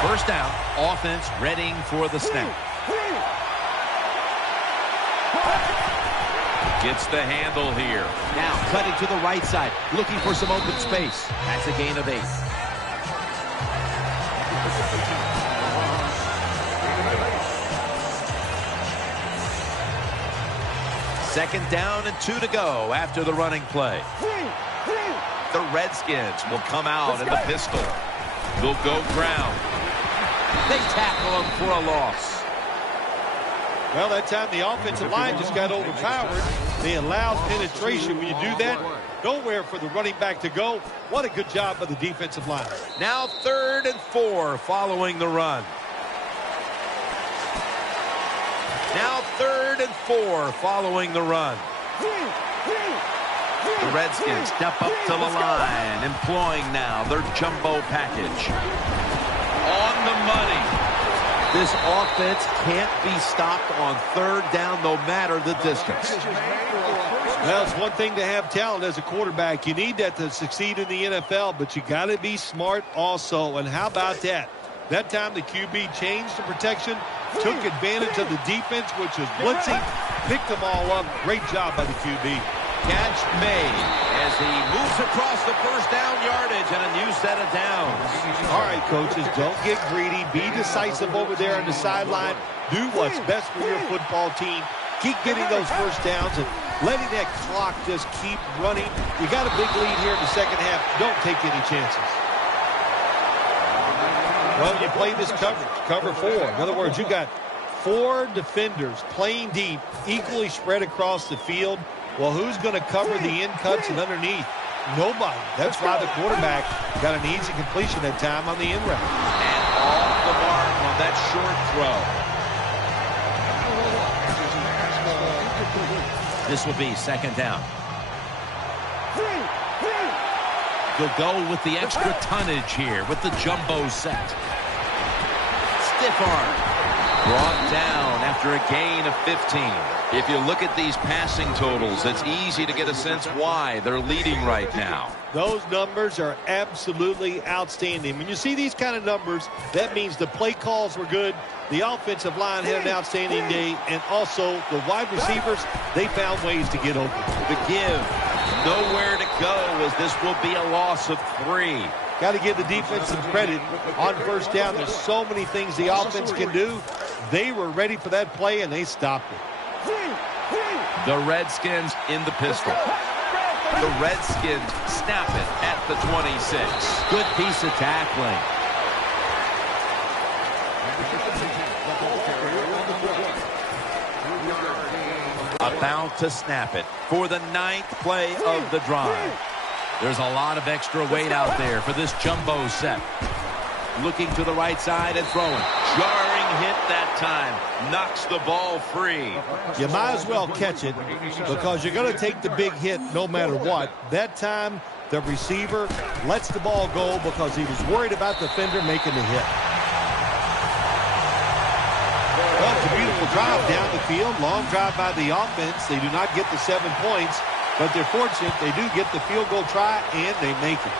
First down, offense readying for the snap. Gets the handle here. Now cutting to the right side, looking for some open space. That's a gain of 8. Second down and 2 to go after the running play. The Redskins will come out in the pistol. They'll go ground. They tackle him for a loss. Well, that time the offensive line just got overpowered. They allowed penetration. When you do that, nowhere for the running back to go. What a good job by the defensive line. Now 3rd and 4 following the run. Now 3rd and 4 following the run. The Redskins step up to the line, employing now their jumbo package. On the money. This offense can't be stopped on 3rd down no matter the distance. Well, it's one thing to have talent as a quarterback. You need that to succeed in the NFL, but you got to be smart also. And how about that? That time the QB changed the protection, took advantage of the defense, which was blitzing, picked them all up. Great job by the QB. Catch made as he moves across the first down yardage and a new set of downs. All right, coaches, don't get greedy. Be decisive over there on the sideline. Do what's best for your football team. Keep getting those first downs and letting that clock just keep running. You got a big lead here in the second half. Don't take any chances. Well, you play this cover 4. In other words, you got 4 defenders playing deep, equally spread across the field. Well, who's going to cover the in cuts and underneath? Nobody. That's why the quarterback got an easy completion that time on the in route. And off the mark on that short throw. This will be 2nd down. He'll go with the extra tonnage here with the jumbo set. Stiff arm. Brought down after a gain of 15. If you look at these passing totals, it's easy to get a sense why they're leading right now. Those numbers are absolutely outstanding. When you see these kind of numbers, that means the play calls were good, the offensive line had an outstanding day, and also the wide receivers, they found ways to get open. The give, nowhere to go as this will be a loss of 3. Got to give the defense some credit on first down. There's so many things the offense can do. They were ready for that play, and they stopped it. The Redskins in the pistol. The Redskins snap it at the 26. Good piece of tackling. About to snap it for the 9th play of the drive. There's a lot of extra weight out there for this jumbo set. Looking to the right side and throwing. Jarring hit that time. Knocks the ball free. You might as well catch it because you're going to take the big hit no matter what. That time, the receiver lets the ball go because he was worried about the defender making the hit. Well, it's a beautiful drive down the field. Long drive by the offense. They do not get the 7 points, but they're fortunate. They do get the field goal try, and they make it.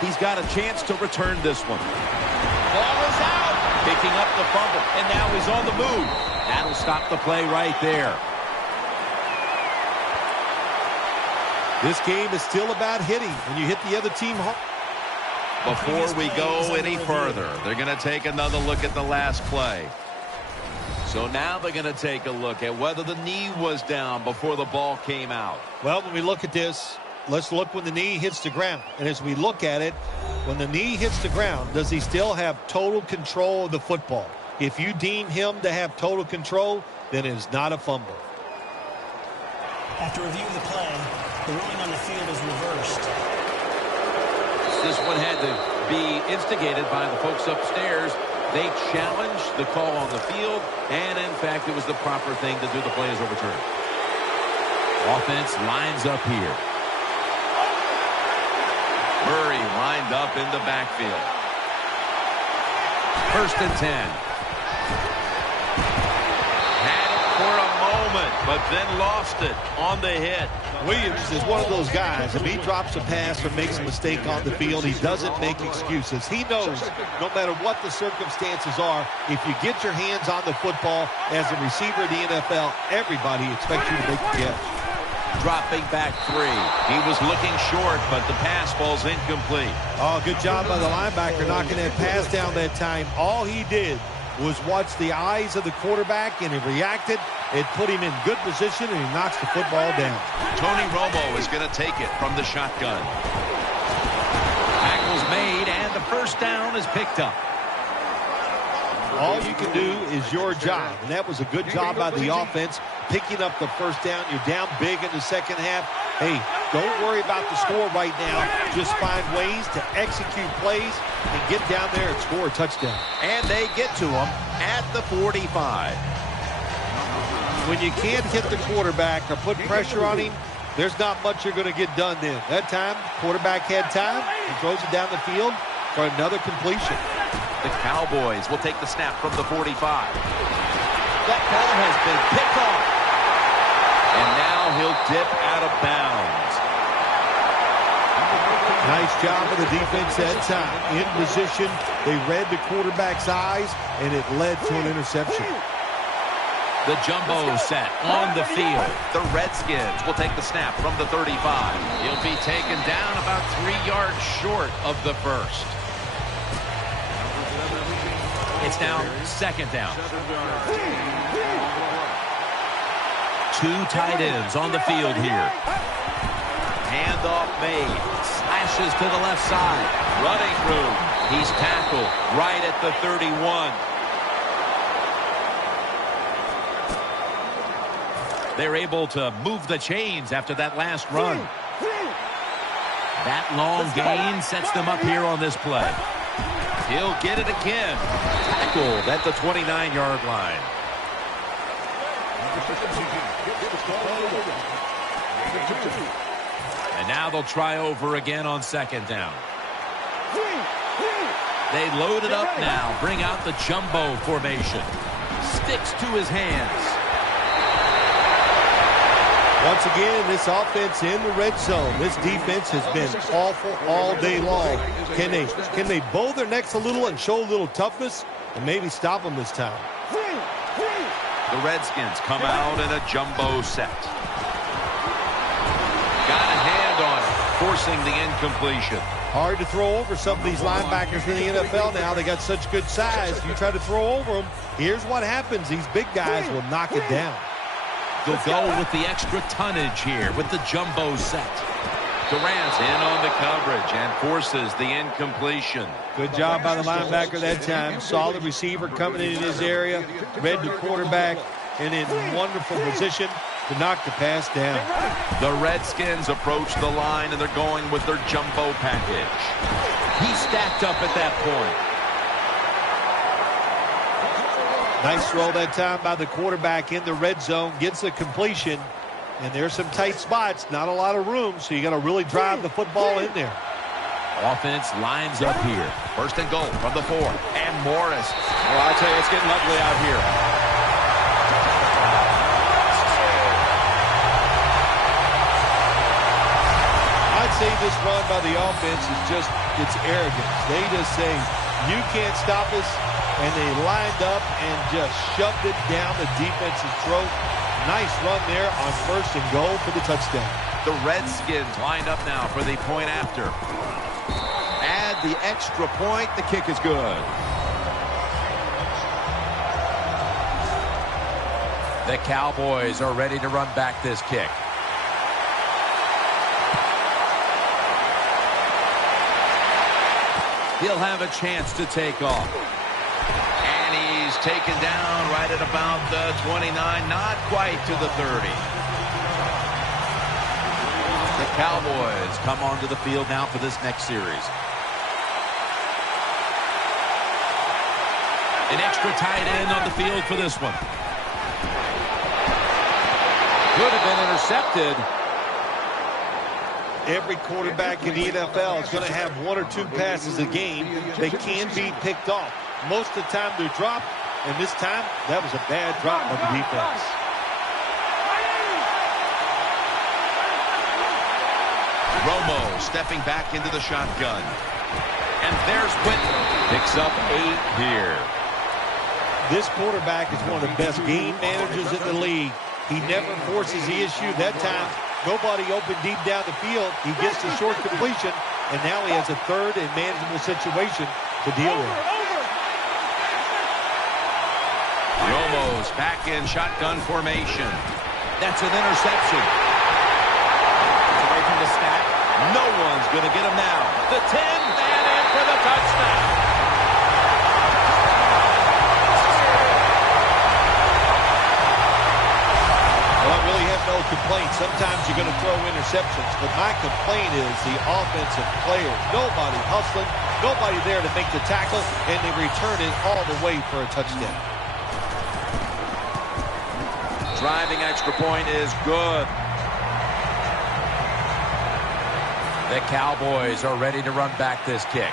He's got a chance to return this one. Ball is out. Picking up the fumble, and now he's on the move. That'll stop the play right there. This game is still about hitting. When you hit the other team hard. Before we go any further, they're going to take another look at the last play. So now they're going to take a look at whether the knee was down before the ball came out. Well, when we look at this, let's look when the knee hits the ground. And as we look at it, when the knee hits the ground, does he still have total control of the football? If you deem him to have total control, then it is not a fumble. After reviewing the play, the ruling on the field is reversed. This one had to be instigated by the folks upstairs. They challenged the call on the field, and in fact, it was the proper thing to do. The play is overturned. Offense lines up here. Murray lined up in the backfield. 1st and 10. Had it for a moment, but then lost it on the hit. Williams is one of those guys. If he drops a pass or makes a mistake on the field, he doesn't make excuses. He knows no matter what the circumstances are, if you get your hands on the football as a receiver in the NFL, everybody expects you to make the catch. Dropping back 3. He was looking short, but the pass falls incomplete. Oh, good job by the linebacker knocking that pass down that time. All he did was watch the eyes of the quarterback, and he reacted. It put him in good position, and he knocks the football down. Tony Romo is going to take it from the shotgun. Tackle's made, and the first down is picked up. All you can do is your job, and that was a good job by the offense, picking up the first down. You're down big in the second half. Hey, don't worry about the score right now. Just find ways to execute plays and get down there and score a touchdown. And they get to him at the 45. When you can't hit the quarterback or put pressure on him, there's not much you're going to get done then. That time, quarterback had time. He throws it down the field for another completion. The Cowboys will take the snap from the 45. That ball has been picked off. And now he'll dip out of bounds. Nice job of the defense that time. In position, they read the quarterback's eyes, and it led to an interception. The jumbo set on the field. The Redskins will take the snap from the 35. He'll be taken down about 3 yards short of the first. It's now 2nd down. 2 tight ends on the field here. Handoff made. Slashes to the left side. Running room. He's tackled right at the 31. They're able to move the chains after that last run. That long gain sets them up here on this play. He'll get it again. Tackled at the 29-yard line. And now they'll try over again on 2nd down. They load it up now. Bring out the jumbo formation. Sticks to his hands. Once again, this offense in the red zone. This defense has been awful all day long. Can they bow their necks a little and show a little toughness and maybe stop them this time? The Redskins come out in a jumbo set. Got a hand on it, forcing the incompletion. Hard to throw over some of these linebackers in the NFL now. They got such good size. You try to throw over them, here's what happens. These big guys will knock it down. They'll go with the extra tonnage here with the jumbo set. Durant's in on the coverage and forces the incompletion. Good job by the linebacker that time. Saw the receiver coming in his area, read the quarterback, and in wonderful position to knock the pass down. The Redskins approach the line, and they're going with their jumbo package. He's stacked up at that point. Nice throw that time by the quarterback in the red zone. Gets the completion. And there's some tight spots. Not a lot of room, so you got to really drive the football in there. Offense lines up here. 1st and goal from the 4. And Morris. Well, I'll tell you, it's getting ugly out here. I'd say this run by the offense is just, it's arrogance. They just say, you can't stop us. And they lined up and just shoved it down the defense's throat. Nice run there on 1st and goal for the touchdown. The Redskins lined up now for the point after. Add the extra point. The kick is good. The Cowboys are ready to run back this kick. He'll have a chance to take off. He's taken down right at about the 29, not quite to the 30. The Cowboys come onto the field now for this next series. An extra tight end on the field for this one. Could have been intercepted. Every quarterback in the NFL is going to have one or two passes a game that can be picked off. Most of the time they're dropped, and this time that was a bad drop by the defense. Romo stepping back into the shotgun. And there's Whitten. Picks up 8 here. This quarterback is one of the best game managers in the league. He never forces the issue. That time, nobody open deep down the field. He gets the short completion, and now he has a third and manageable situation to deal with. Romo's back in shotgun formation. That's an interception. Away from the stack. No one's going to get him now. The 10, and in for the touchdown. Well, I really have no complaints. Sometimes you're going to throw interceptions, but my complaint is the offensive players. Nobody hustling, nobody there to make the tackle, and they return it all the way for a touchdown. Driving extra point is good. The Cowboys are ready to run back this kick.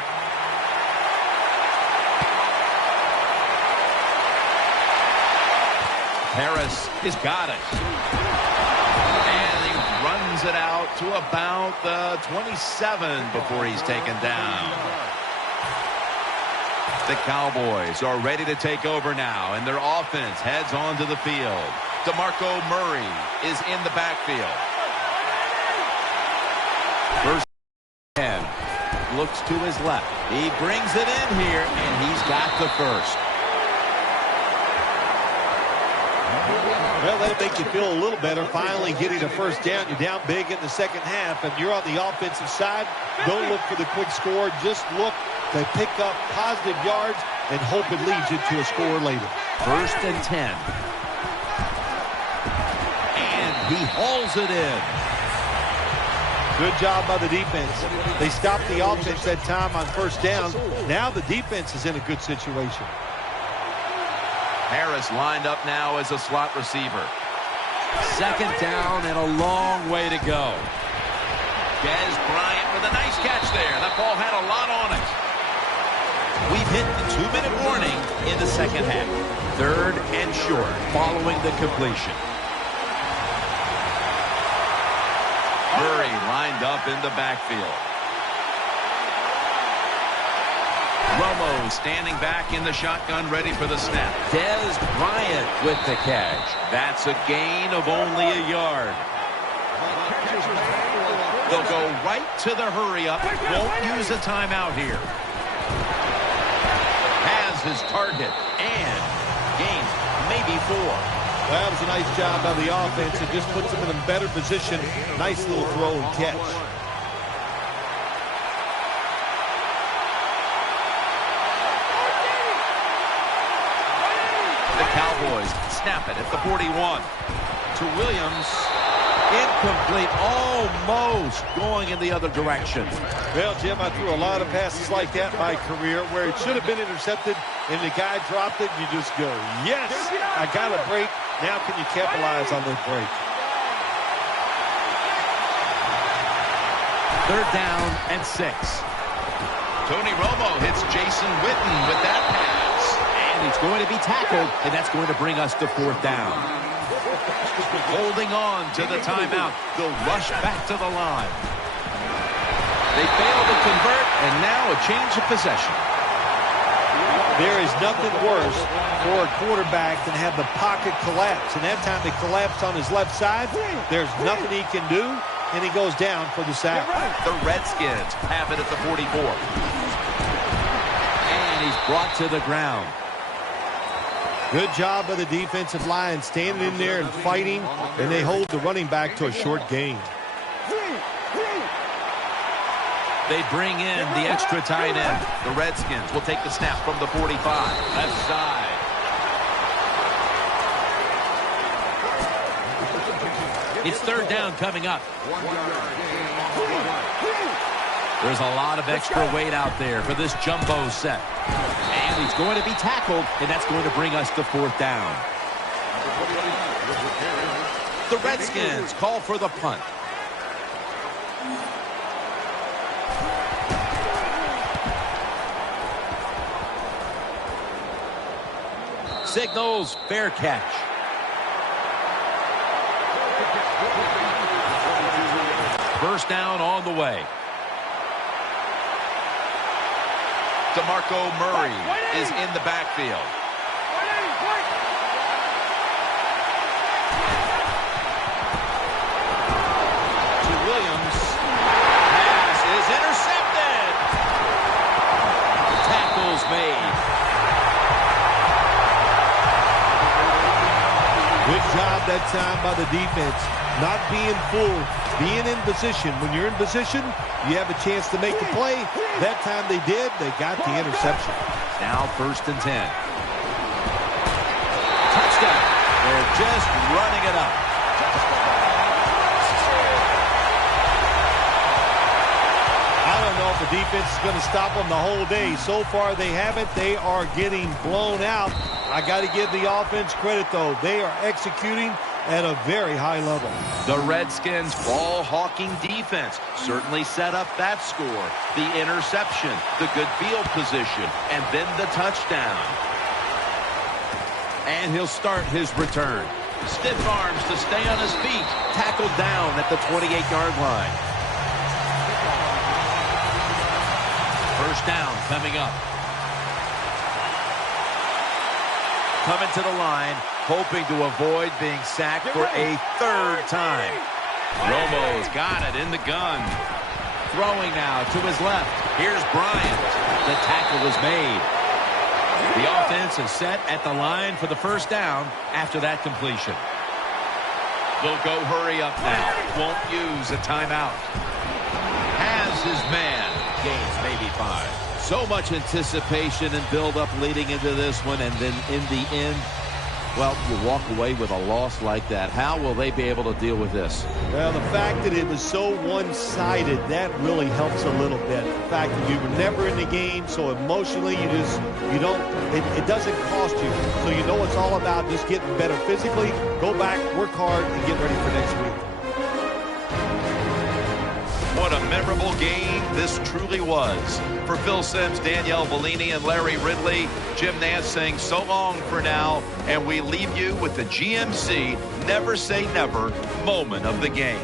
Harris has got it. And he runs it out to about the 27 before he's taken down. The Cowboys are ready to take over now, and their offense heads onto the field. DeMarco Murray is in the backfield. First 10. Looks to his left. He brings it in here, and he's got the first. Well, that'll make you feel a little better. Finally getting a first down. You're down big in the second half, and you're on the offensive side. Don't look for the quick score. Just look to pick up positive yards and hope it leads you to a score later. First and 10. And he hauls it in. Good job by the defense. They stopped the offense that time on first down. Now the defense is in a good situation. Harris lined up now as a slot receiver. Second down and a long way to go. Des Bryant with a nice catch there. That ball had a lot on it. We've hit the 2-minute warning in the second half. Third and short following the completion. Murray lined up in the backfield. Romo standing back in the shotgun, ready for the snap. Des Bryant with the catch. That's a gain of only a yard. They'll go right to the hurry-up. Won't use a timeout here. Has his target and gains maybe 4. That was a nice job by the offense. It just puts them in a better position. Nice little throw and catch. The Cowboys snap it at the 41. To Williams. Incomplete. Almost going in the other direction. Well, Jim, I threw a lot of passes like that in my career where it should have been intercepted and the guy dropped it and you just go, yes, I got a break. Now can you capitalize on that break? Third down and 6. Tony Romo hits Jason Witten with that pass. And he's going to be tackled, and that's going to bring us to fourth down. Holding on to the timeout. They'll rush back to the line. They fail to convert, and now a change of possession. There is nothing worse for a quarterback than have the pocket collapse. And that time it collapsed on his left side. There's nothing he can do, and he goes down for the sack. The Redskins have it at the 44. And he's brought to the ground. Good job by the defensive line standing in there and fighting, and they hold the running back to a short gain. They bring in the extra tight end. The Redskins will take the snap from the 45. Left side. It's third down coming up. There's a lot of extra weight out there for this jumbo set. And And he's going to be tackled, and that's going to bring us to fourth down. The Redskins call for the punt. Signals fair catch. First down on the way. DeMarco Murray is in the backfield. To Williams. Pass is intercepted. Tackles made. Good job that time by the defense. Not being fooled, being in position. When you're in position, you have a chance to make the play. That time they did. They got the interception. Now 1st and 10. Touchdown. They're just running it up. I don't know if the defense is going to stop them the whole day. So far, they haven't. They are getting blown out. I got to give the offense credit, though. They are executing at a very high level. The Redskins' ball-hawking defense certainly set up that score. The interception, the good field position, and then the touchdown. And he'll start his return. Stiff arms to stay on his feet. Tackled down at the 28-yard line. First down coming up. Coming to the line, hoping to avoid being sacked for a 3rd time. Romo's got it in the gun. Throwing now to his left. Here's Bryant. The tackle is made. The offense is set at the line for the first down after that completion. They'll go hurry up now. Won't use a timeout. Has his man. Gains maybe 5. So much anticipation and build-up leading into this one, and then in the end, well, you walk away with a loss like that. How will they be able to deal with this? Well, the fact that it was so one-sided, that really helps a little bit. The fact that you were never in the game, so emotionally it doesn't cost you. So you know it's all about just getting better physically, go back, work hard, and get ready for next week. What a memorable game this truly was. For Phil Simms, Danielle Bellini, and Larry Ridley, Jim Nance saying so long for now, and we leave you with the GMC Never Say Never moment of the game.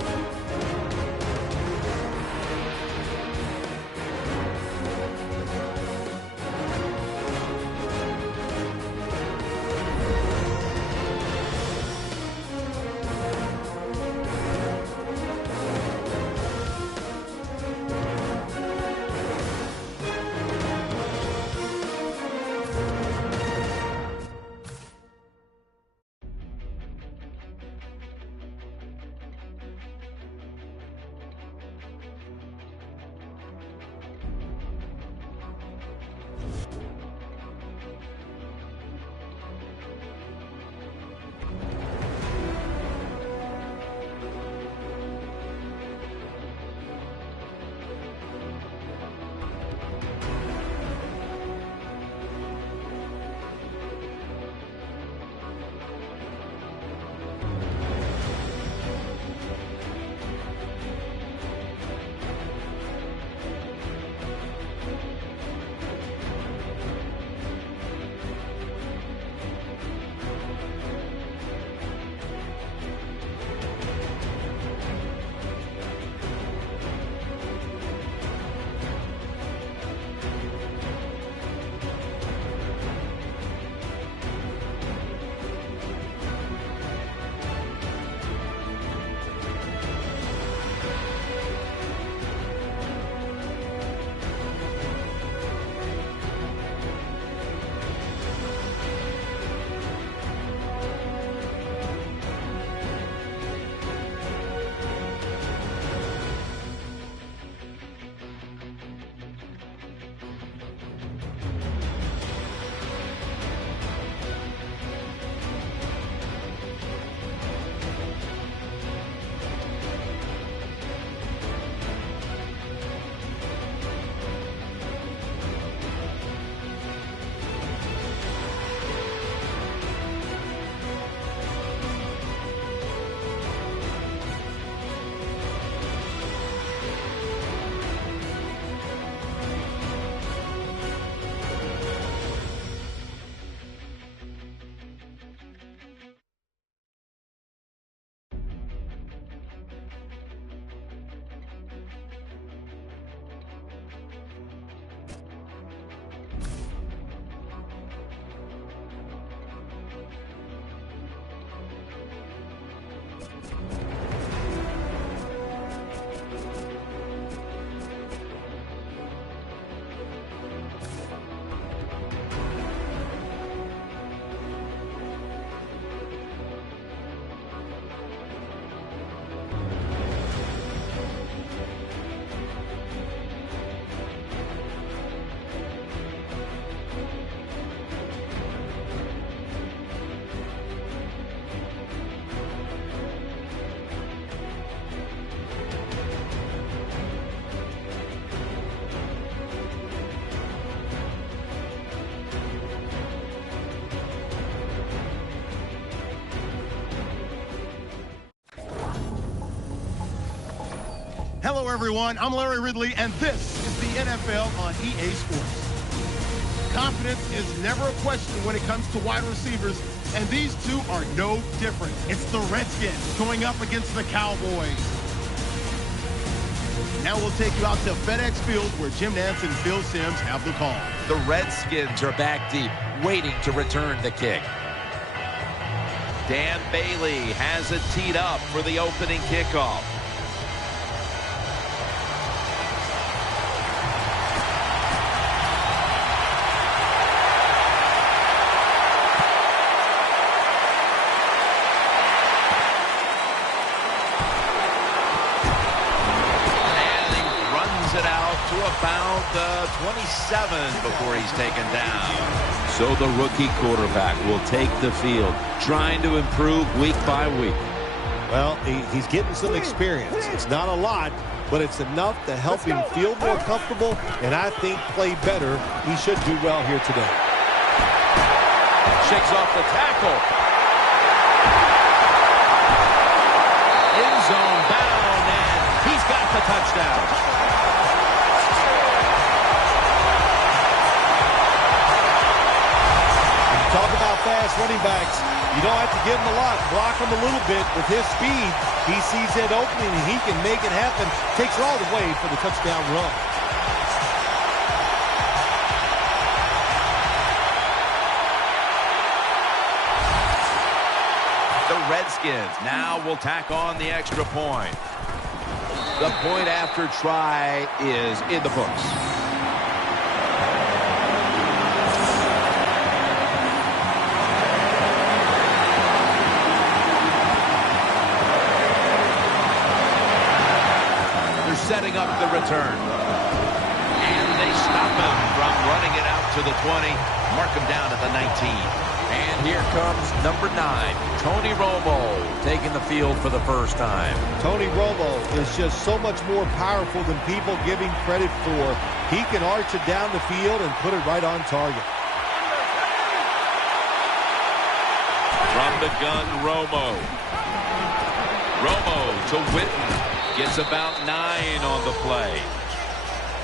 Hello, everyone. I'm Larry Ridley, and this is the NFL on EA Sports. Confidence is never a question when it comes to wide receivers, and these two are no different. It's the Redskins going up against the Cowboys. Now we'll take you out to FedEx Field where Jim Nantz and Bill Sims have the call. The Redskins are back deep, waiting to return the kick. Dan Bailey has it teed up for the opening kickoff. It out to about 27 before he's taken down. So the rookie quarterback will take the field, trying to improve week by week. Well, he's getting some experience. It's not a lot, but it's enough to help him feel more comfortable and I think play better. He should do well here today. Shakes off the tackle. End zone bound, and he's got the touchdown. Talk about fast running backs. You don't have to give him a lot. Block him a little bit with his speed. He sees that opening, and he can make it happen. Takes it all the way for the touchdown run. The Redskins now will tack on the extra point. The point after try is in the books. Setting up the return. And they stop him from running it out to the 20. Mark him down at the 19. And here comes number 9, Tony Romo, taking the field for the first time. Tony Romo is just so much more powerful than people give him credit for. He can arch it down the field and put it right on target. From the gun, Romo. Romo to Witten. Gets about 9 on the play.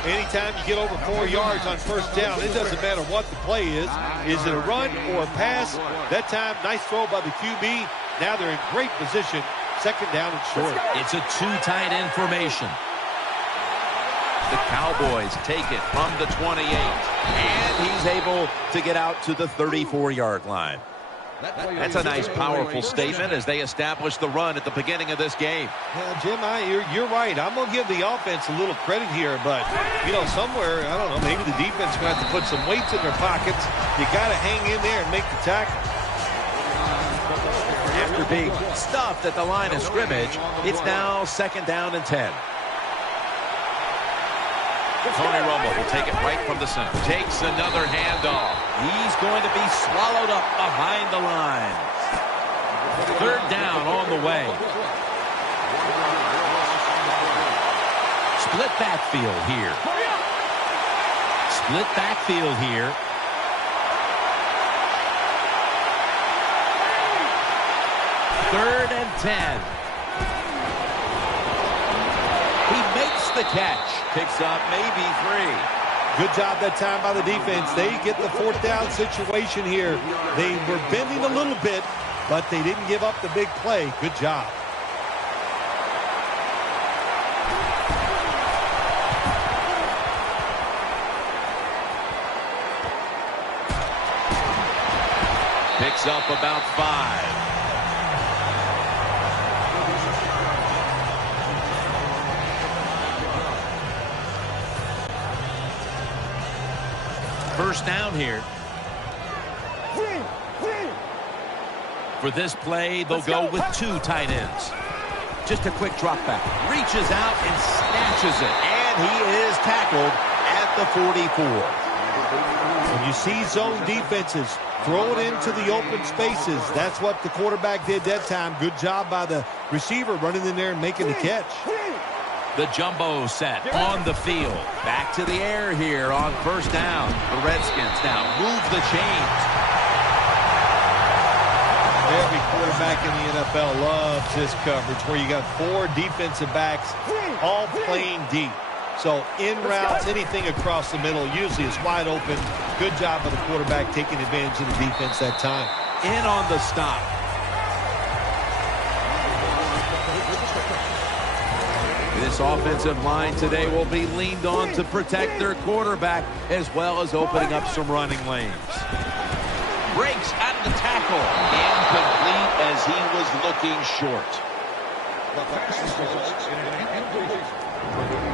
Anytime you get over 4 yards on first down, it doesn't matter what the play is. Is it a run or a pass? That time, nice throw by the QB. Now they're in great position. Second down and short. It's a 2 tight end formation. The Cowboys take it from the 28. And he's able to get out to the 34-yard line. That's a nice, powerful statement as they establish the run at the beginning of this game. Yeah, Jim, you're right. I'm going to give the offense a little credit here, but, you know, somewhere, I don't know, maybe the defense is going to have to put some weights in their pockets. You got to hang in there and make the tackle. After being stuffed at the line of scrimmage, it's now second down and 10. Tony Romo will take it right from the center. Takes another handoff. He's going to be swallowed up behind the line. Third down on the way. Split backfield here. Split backfield here. Third and 10. He makes the catch. Picks up maybe 3. Good job that time by the defense. They get the fourth down situation here. They were bending a little bit, but they didn't give up the big play. Good job. Picks up about 5. First down here. For this play, they'll go with 2 tight ends. Just a quick drop back. Reaches out and snatches it. And he is tackled at the 44. When you see zone defenses, throw it into the open spaces. That's what the quarterback did that time. Good job by the receiver running in there and making the catch. The jumbo set on the field. Back to the air here on first down. The Redskins now move the chains. Every quarterback in the NFL loves this coverage where you got 4 defensive backs all playing deep. So in routes, anything across the middle usually is wide open. Good job by the quarterback taking advantage of the defense that time. In on the stop. This offensive line today will be leaned on to protect their quarterback as well as opening up some running lanes. Breaks out of the tackle. Incomplete as he was looking short.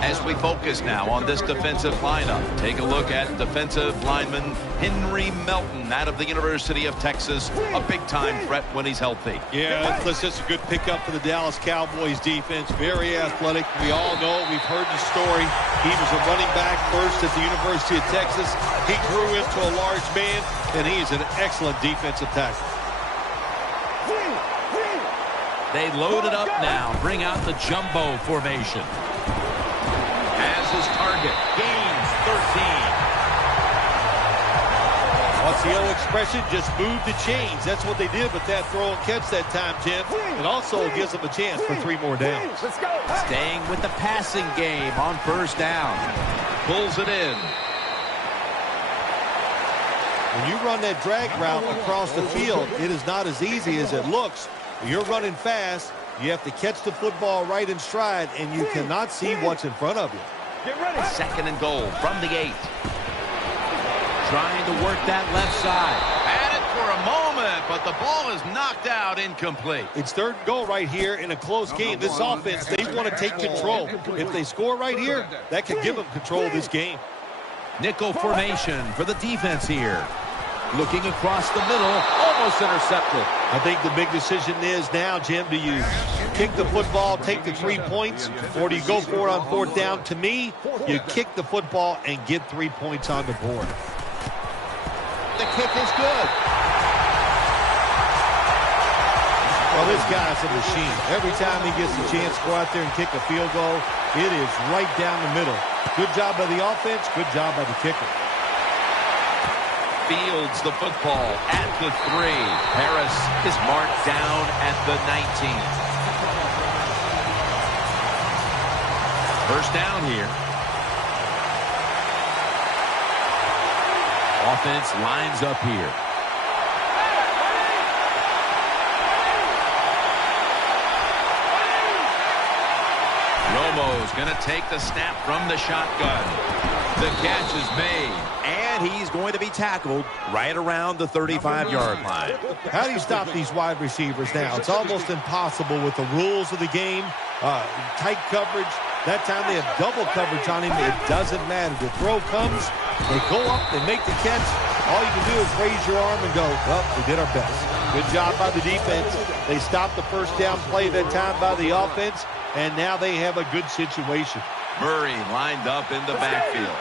As we focus now on this defensive lineup, take a look at defensive lineman Henry Melton out of the University of Texas, a big-time threat when he's healthy. Yeah, that's just a good pickup for the Dallas Cowboys defense. Very athletic. We all know, we've heard the story. He was a running back first at the University of Texas. He grew into a large man, and he is an excellent defensive tackle. They load it up now, bring out the jumbo formation. As his target, gains 13. What's the old expression? Just move the chains. That's what they did with that throw and catch that time, Tim. It also gives them a chance for 3 more downs. Staying with the passing game on first down. Pulls it in. When you run that drag route across the field, it is not as easy as it looks. You're running fast. You have to catch the football right in stride, and you cannot see what's in front of you. Get ready. 2nd and goal from the 8. Trying to work that left side. Had it for a moment, but the ball is knocked out, incomplete. It's 3rd and goal right here in a close game. This offense, they want to take control. If they score right here, that could give them control of this game. Nickel formation for the defense here. Looking across the middle, almost intercepted. I think the big decision is now, Jim, do you kick the football, take the 3 points, or do you go for it on 4th down? To me, you kick the football and get 3 points on the board. The kick is good. Well, this guy's a machine. Every time he gets a chance to go out there and kick a field goal, it is right down the middle. Good job by the offense, good job by the kicker. Fields the football at the 3. Harris is marked down at the 19. First down here. Offense lines up here. Romo's going to take the snap from the shotgun. The catch is made, and he's going to be tackled right around the 35-yard line. How do you stop these wide receivers now? It's almost impossible with the rules of the game. Tight coverage. That time they have double coverage on him. It doesn't matter. The throw comes, they go up, they make the catch. All you can do is raise your arm and go, well, we did our best. Good job by the defense. They stopped the first down play that time by the offense, and now they have a good situation. Murray lined up in the backfield.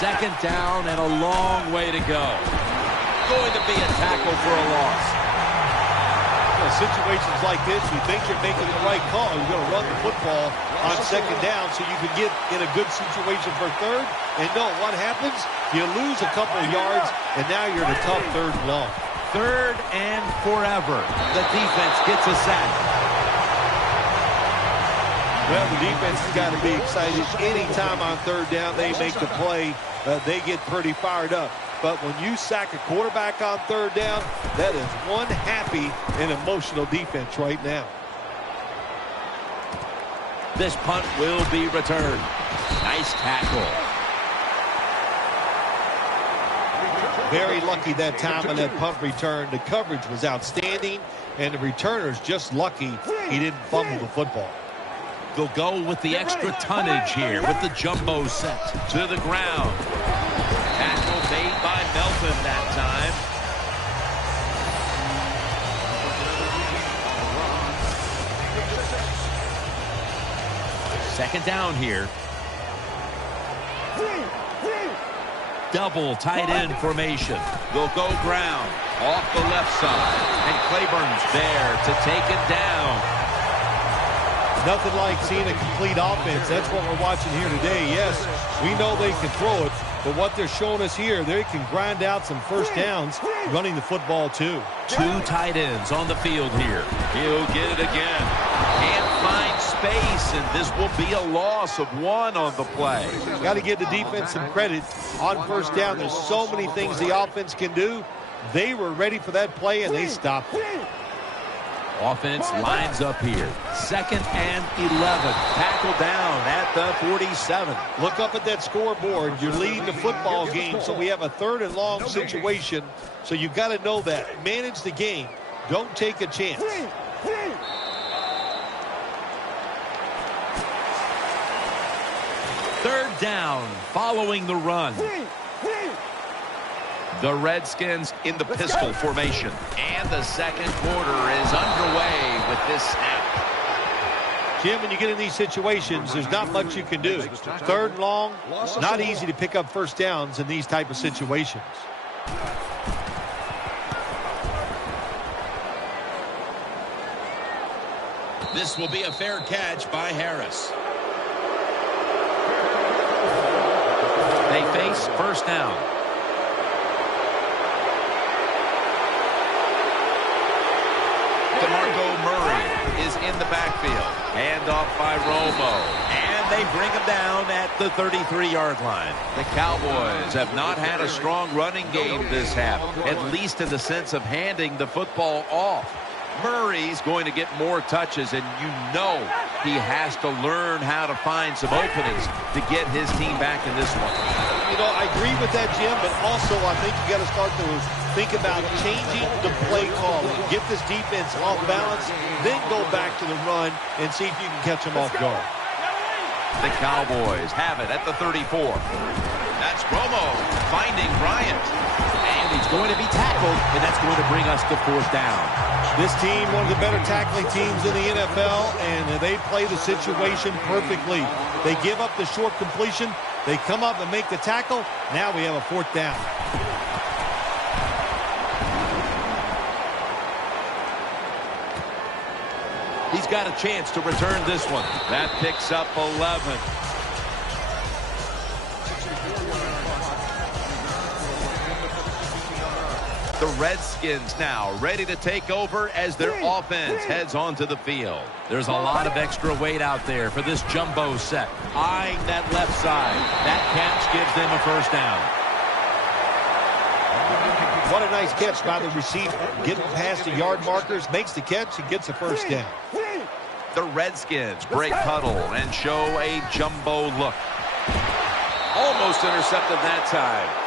2nd down and a long way to go. Going to be a tackle for a loss. In situations like this, you think you're making the right call. You're going to run the football on 2nd down so you can get in a good situation for 3rd. And no, what happens? You lose a couple of yards, and now you're in a tough 3rd and long. 3rd and forever. The defense gets a sack. Well, the defense has got to be excited. Anytime on 3rd down they make the play, they get pretty fired up. But when you sack a quarterback on 3rd down, that is one happy and emotional defense right now. This punt will be returned. Nice tackle. Very lucky that time on that punt return. The coverage was outstanding, and the returner's just lucky he didn't fumble the football. They'll go with the extra tonnage here with the jumbo set to the ground. Tackle made by Melton that time. Second down here. Double tight end formation. They'll go ground off the left side. And Claiborne's there to take it down. Nothing like seeing a complete offense. That's what we're watching here today. Yes, we know they can throw it, but what they're showing us here, they can grind out some first downs running the football too. 2 tight ends on the field here. He'll get it again. Can't find space. space, and this will be a loss of 1 on the play. Got to give the defense some credit on first down. There's so many things the offense can do. They were ready for that play, and they stopped it. Offense lines up here. 2nd and 11. Tackle down at the 47. Look up at that scoreboard. You're leading the football game, so we have a 3rd and long situation. So you've got to know that. Manage the game. Don't take a chance. Third down following the run. The Redskins in the pistol formation. And the second quarter is underway with this snap. Jim, when you get in these situations, there's not much you can do. 3rd and long, not easy to pick up first downs in these type of situations. This will be a fair catch by Harris. They face first down. DeMarco Murray is in the backfield. Handoff by Romo. And they bring him down at the 33-yard line. The Cowboys have not had a strong running game this half, at least in the sense of handing the football off. Murray's going to get more touches, and you know he has to learn how to find some openings to get his team back in this one. You know, I agree with that, Jim, but also I think you got to start to think about changing the play calling. Get this defense off balance, then go back to the run and see if you can catch them off guard. The Cowboys have it at the 34. That's Romo finding Bryant. And he's going to be tackled, and that's going to bring us to 4th down. This team, one of the better tackling teams in the NFL, and they play the situation perfectly. They give up the short completion. They come up and make the tackle. Now we have a 4th down. He's got a chance to return this one. That picks up 11. The Redskins now ready to take over as their offense heads onto the field. There's a lot of extra weight out there for this jumbo set. Eyeing that left side. That catch gives them a first down. What a nice catch by the receiver. Getting past the yard markers, makes the catch, and gets a first down. The Redskins break huddle and show a jumbo look. Almost intercepted that time.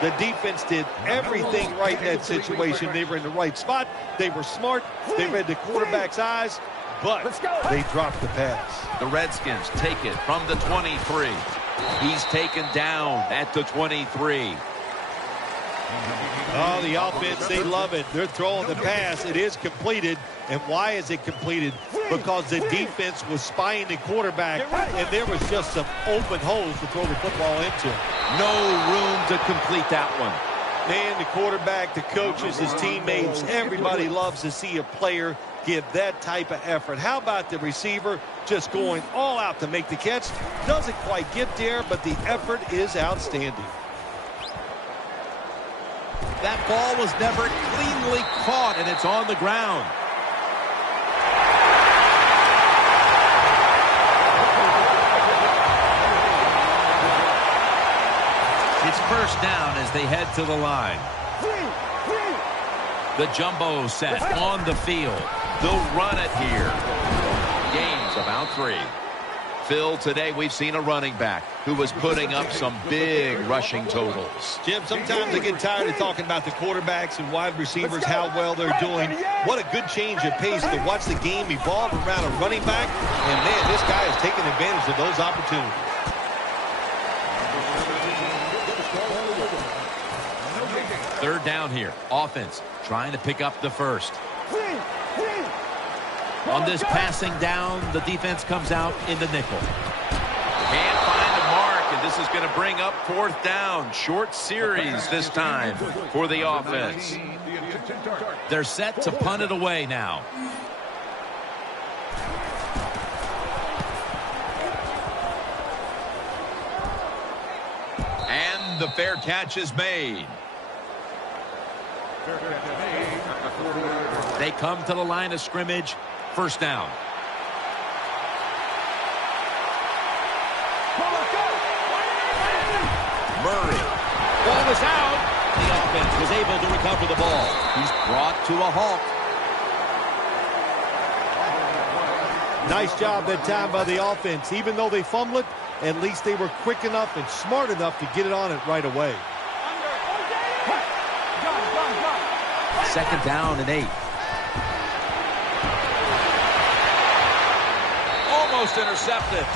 The defense did everything right in that situation. They were in the right spot. They were smart. They read the quarterback's eyes, but they dropped the pass. The Redskins take it from the 23. He's taken down at the 23. Oh, the offense, they love it. They're throwing the pass. It is completed. And why is it completed? Because the defense was spying the quarterback, and there was just some open holes to throw the football into. No room to complete that one. Man, the quarterback, the coaches, his teammates, everybody loves to see a player give that type of effort. How about the receiver just going all out to make the catch? Doesn't quite get there, but the effort is outstanding. That ball was never cleanly caught, and it's on the ground. It's first down as they head to the line. The jumbo set on the field. They'll run it here. Game's about 3. Phil, today we've seen a running back who was putting up some big rushing totals. Jim, sometimes I get tired of talking about the quarterbacks and wide receivers, how well they're doing. What a good change of pace to watch the game evolve around a running back. And, man, this guy is taking advantage of those opportunities. Third down here. Offense trying to pick up the first. On this passing down, the defense comes out in the nickel. Can't find a mark, and this is going to bring up 4th down. Short series this time for the offense. They're set to punt it away now. And the fair catch is made. They come to the line of scrimmage. First down. was out. The offense was able to recover the ball. He's brought to a halt. Nice job that time by the offense. Even though they fumbled it, at least they were quick enough and smart enough to get it on it right away. Second down and 8. Almost intercepted.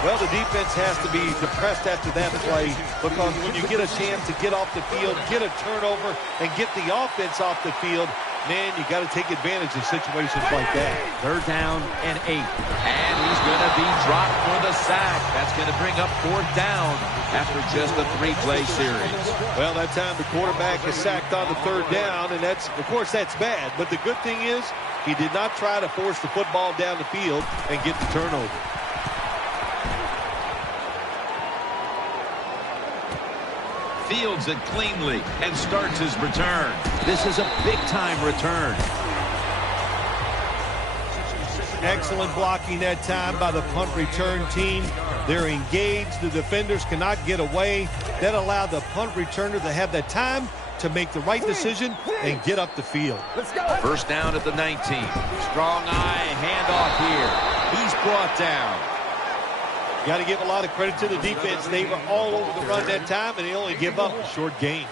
Well, the defense has to be depressed after that play, because when you get a chance to get off the field, get a turnover, and get the offense off the field, man, you got to take advantage of situations like that. Third down and 8. And he's going to be dropped for the sack. That's going to bring up fourth down after just a 3-play series. Well, that time the quarterback is sacked on the third down, and that's, of course, that's bad. But the good thing is he did not try to force the football down the field and get the turnover. Fields it cleanly and starts his return. This is a big-time return. Excellent blocking that time by the punt return team. They're engaged. The defenders cannot get away. That allowed the punt returner to have that time to make the right decision and get up the field. First down at the 19. Strong eye handoff here. He's brought down. Got to give a lot of credit to the defense. They were all over the run that time, and they only give up a short gain.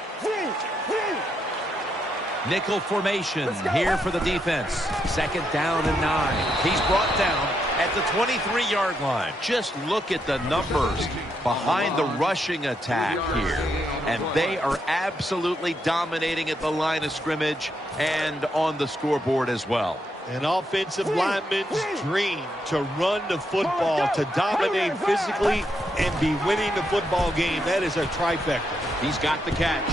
Nickel formation here for the defense. Second down and 9. He's brought down at the 23-yard line. Just look at the numbers behind the rushing attack here. And they are absolutely dominating at the line of scrimmage and on the scoreboard as well. An offensive lineman's dream to run the football, to dominate physically, and be winning the football game. That is a trifecta. He's got the catch.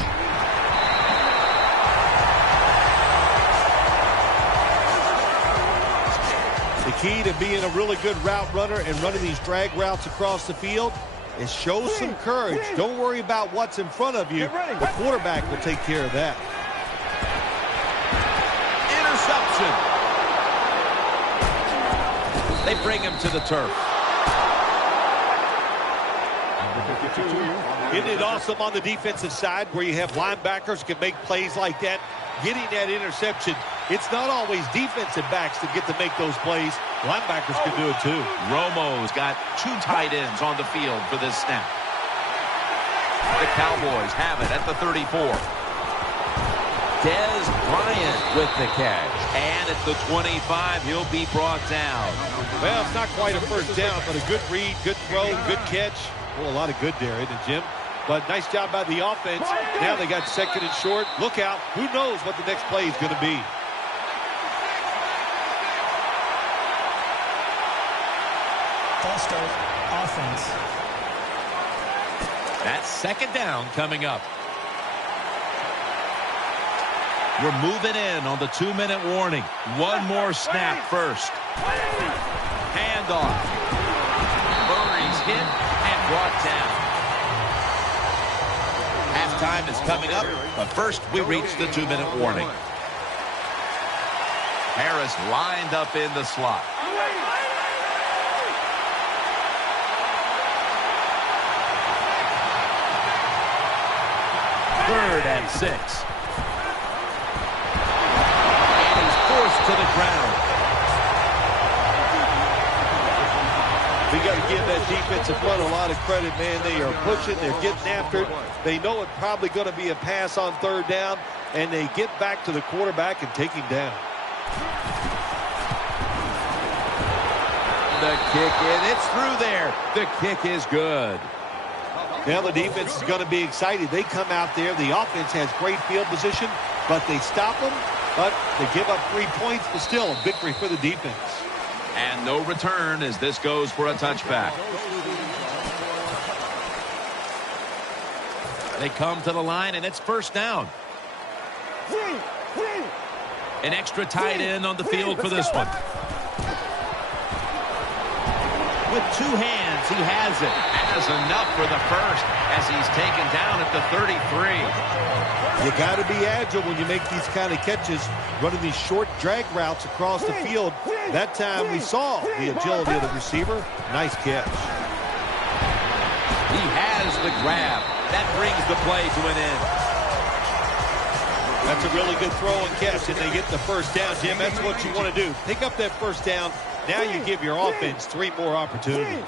The key to being a really good route runner and running these drag routes across the field is show some courage. Don't worry about what's in front of you. The quarterback will take care of that. Interception. They bring him to the turf. Isn't it awesome on the defensive side where you have linebackers who can make plays like that? Getting that interception, it's not always defensive backs that get to make those plays. Linebackers can do it too. Romo's got 2 tight ends on the field for this snap. The Cowboys have it at the 34. Judahs-Lion with the catch. And at the 25, he'll be brought down. Well, it's not quite a first down, but a good read, good throw, good catch. Well, a lot of good there, isn't it, Jim? But nice job by the offense. Now they got second and short. Look out. Who knows what the next play is going to be. False start, offense. That's second down coming up. We're moving in on the 2-minute warning. One more snap first. Handoff. Murray's hit and brought down. Halftime is coming up, but first we reach the 2-minute warning. Harris lined up in the slot. Third and 6. To the ground. We got to give that defensive front a lot of credit, man. They are pushing, they're getting after it. They know it's probably going to be a pass on third down, and they get back to the quarterback and take him down. The kick in, it's through there. The kick is good. Now the defense is going to be excited. They come out there, the offense has great field position, but they stop them. But they give up 3 points, but still a victory for the defense. And no return as this goes for a touchback. They come to the line, and it's first down. An extra tight end on the field for this one. With 2 hands, he has it. Has enough for the first as he's taken down at the 33. You got to be agile when you make these kind of catches, running these short drag routes across the field. That time we saw the agility of the receiver. Nice catch. He has the grab. That brings the play to an end. That's a really good throw and catch, and they get the first down, Jim. That's what you want to do. Pick up that first down. Now you give your offense 3 more opportunities.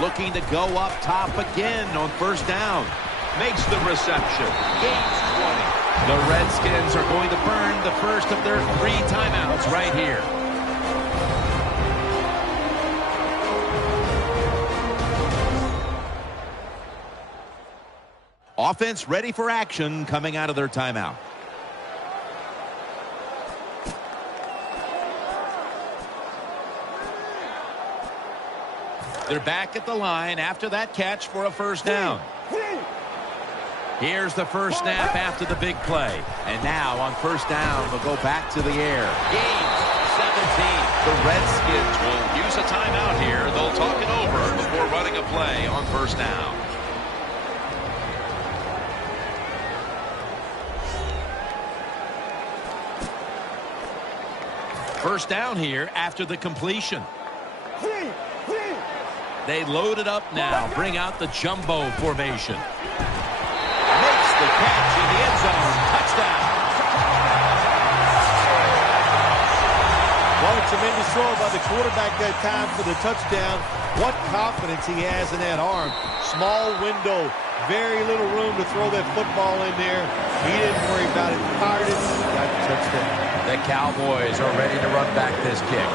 Looking to go up top again on first down. Makes the reception. Gains 20. The Redskins are going to burn the first of their 3 timeouts right here. Offense ready for action coming out of their timeout. They're back at the line after that catch for a first down. Here's the first snap after the big play. And now on first down, they'll go back to the air. Gains 17. The Redskins will use a timeout here. They'll talk it over before running a play on first down. First down here after the completion. They load it up now. Bring out the jumbo formation. Makes the catch in the end zone. Touchdown. Well, a tremendous throw by the quarterback that time for the touchdown. What confidence he has in that arm. Small window. Very little room to throw that football in there. He didn't worry about it. Fired it. Got the touchdown. The Cowboys are ready to run back this kick.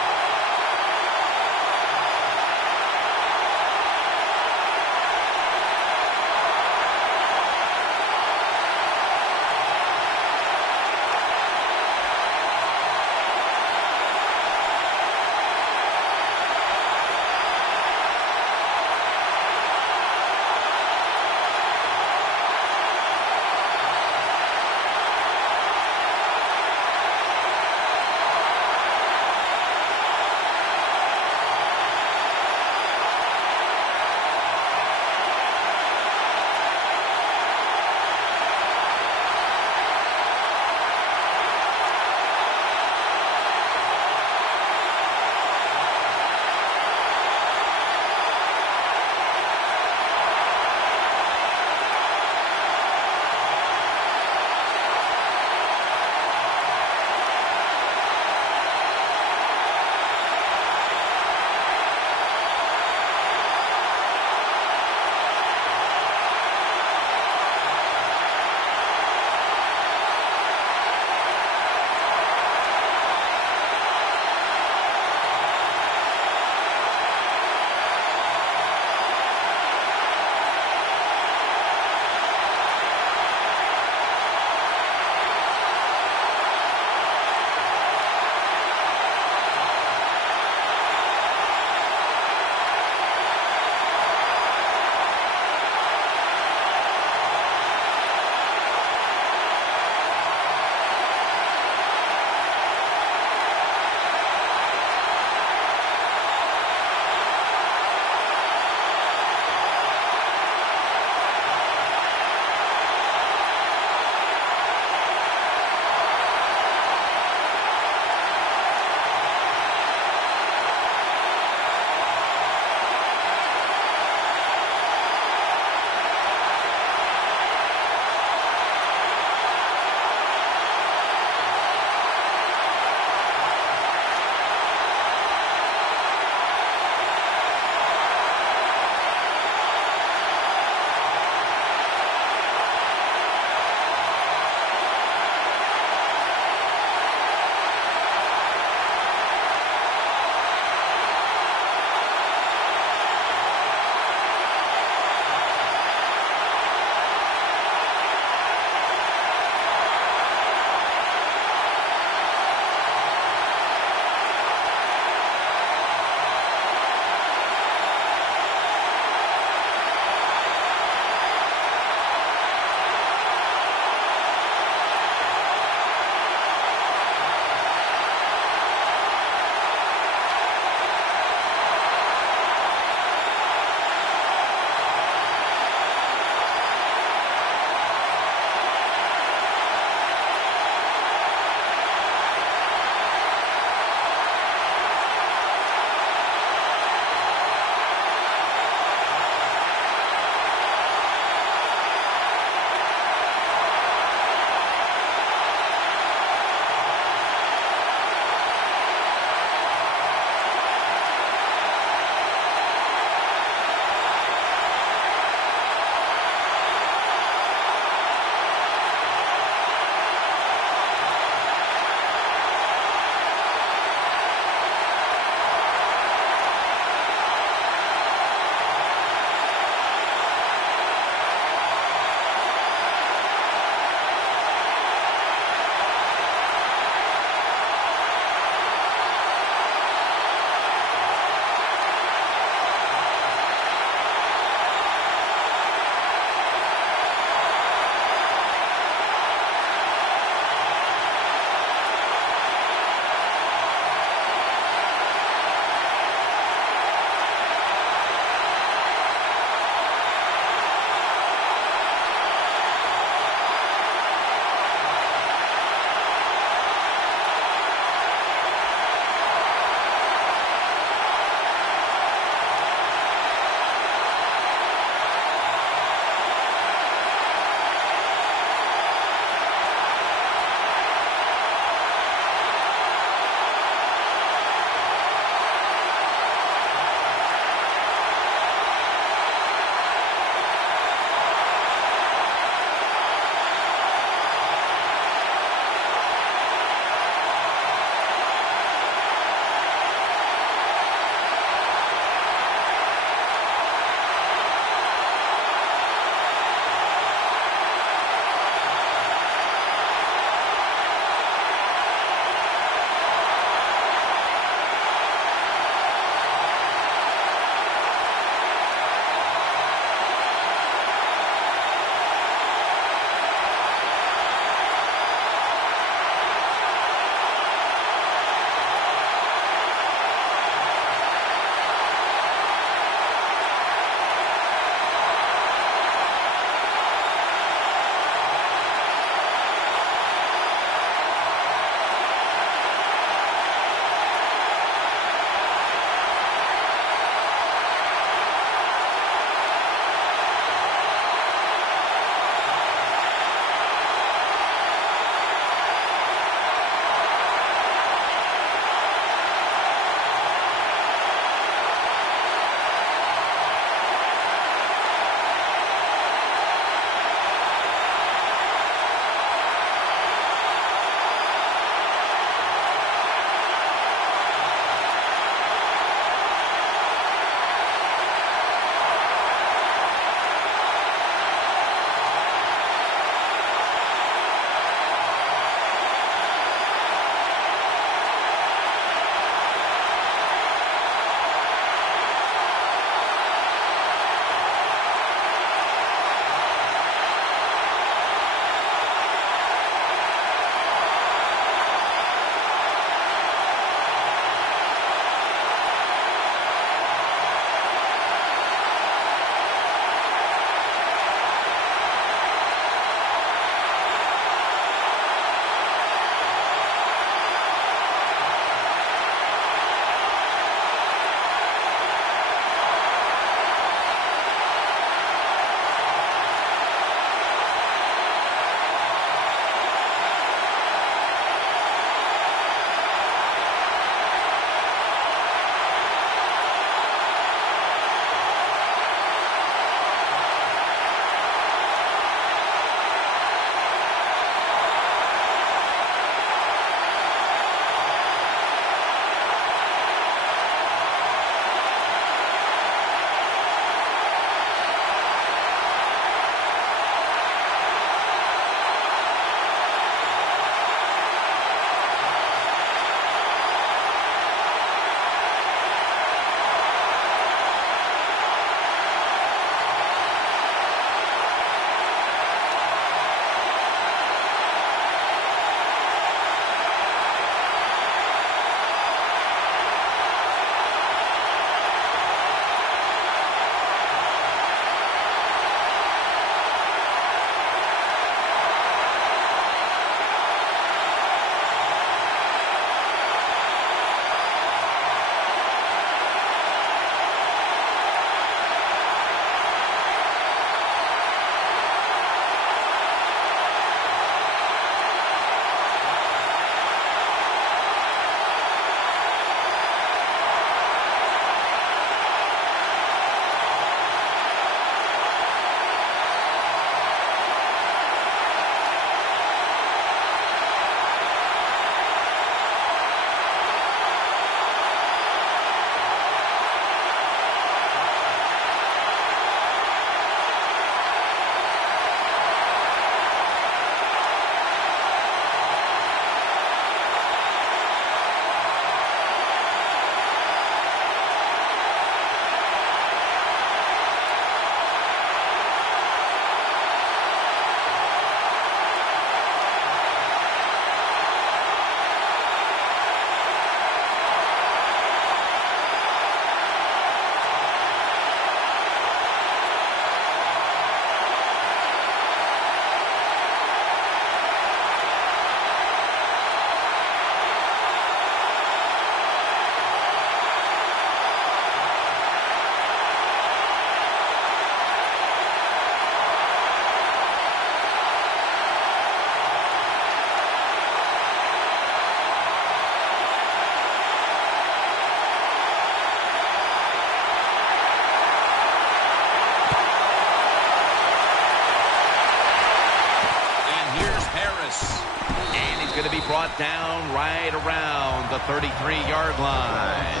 down right around the 33-yard line.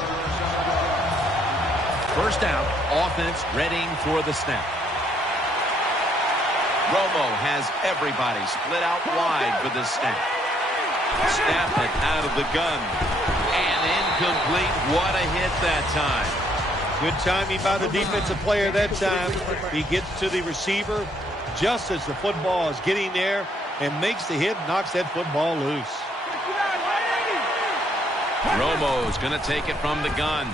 First down, offense readying for the snap. Romo has everybody split out wide for this snap. Snap it out of the gun. And incomplete. What a hit that time. Good timing by the defensive player that time. He gets to the receiver just as the football is getting there and makes the hit, knocks that football loose. Romo's going to take it from the gun.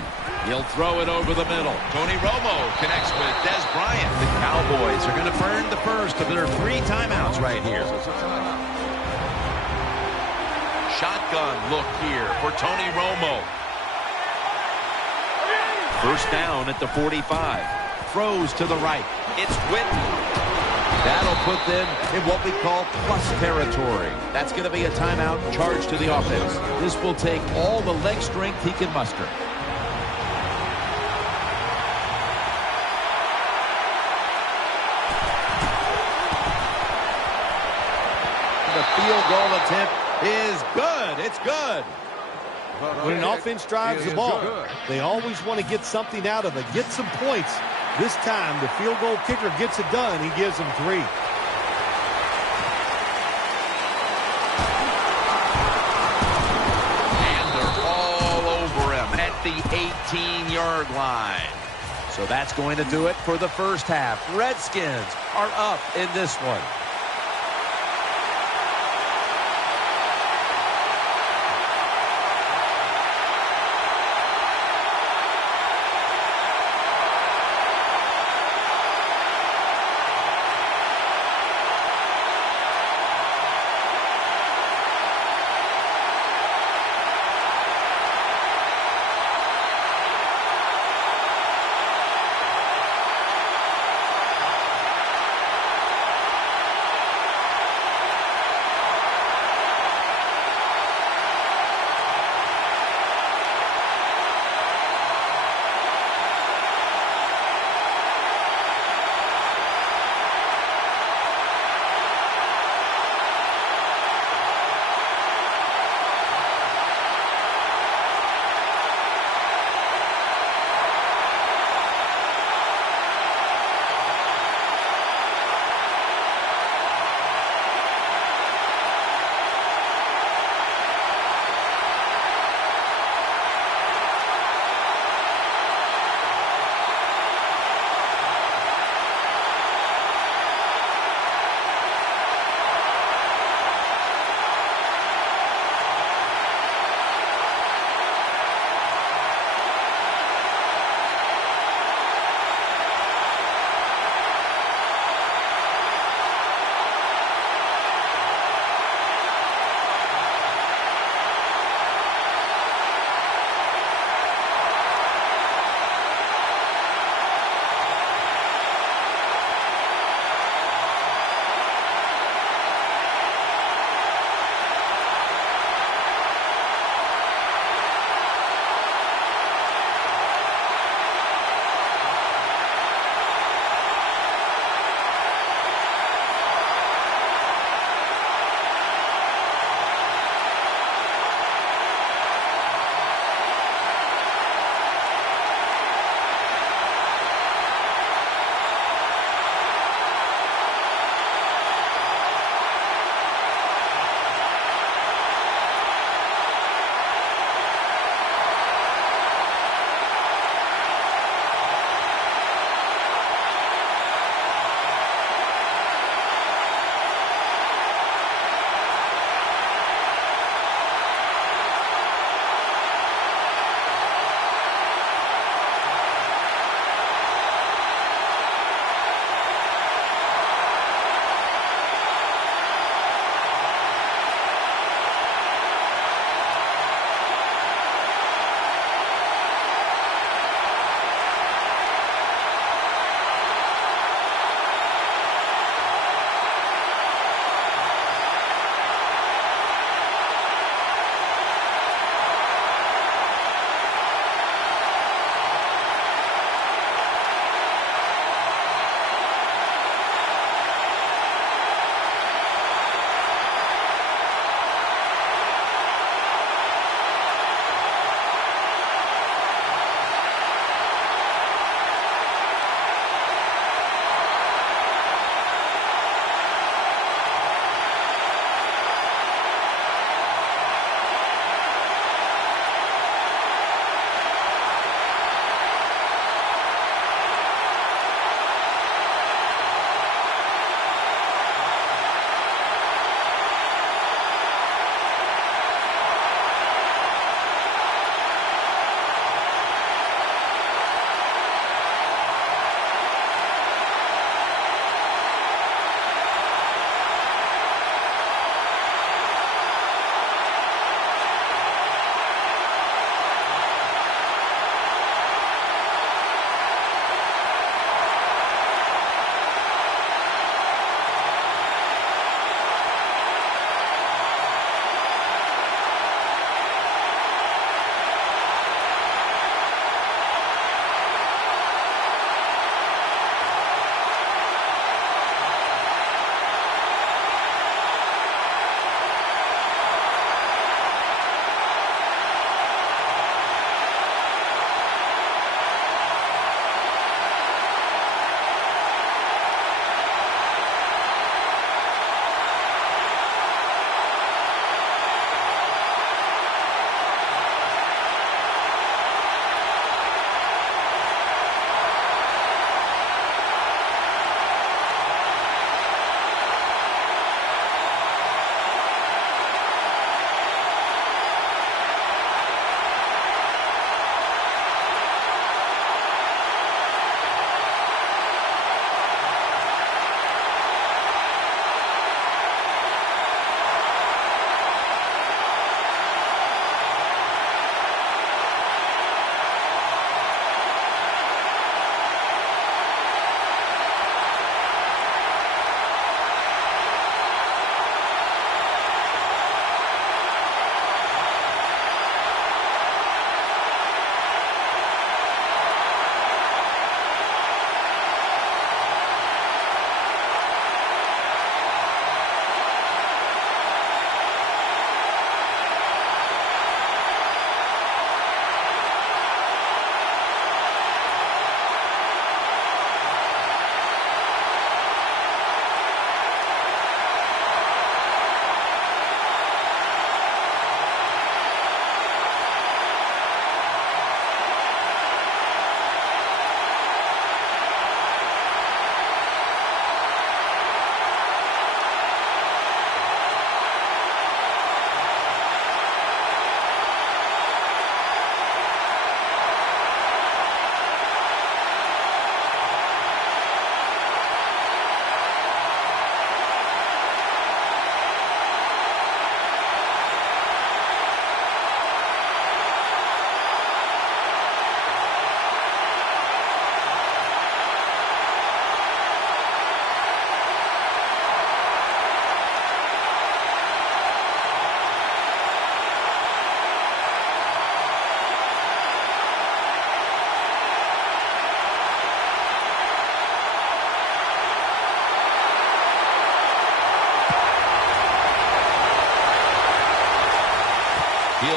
He'll throw it over the middle. Tony Romo connects with Des Bryant. The Cowboys are going to burn the first of their 3 timeouts right here. Shotgun look here for Tony Romo. First down at the 45. Throws to the right. It's Whitten. That'll put them in what we call plus territory. That's going to be a timeout charged to the offense. This will take all the leg strength he can muster. The field goal attempt is good. It's good. When an offense drives the ball, they always want to get something out of it, get some points. This time, the field goal kicker gets it done. He gives them 3. And they're all over him at the 18-yard line. So that's going to do it for the first half. Redskins are up in this one.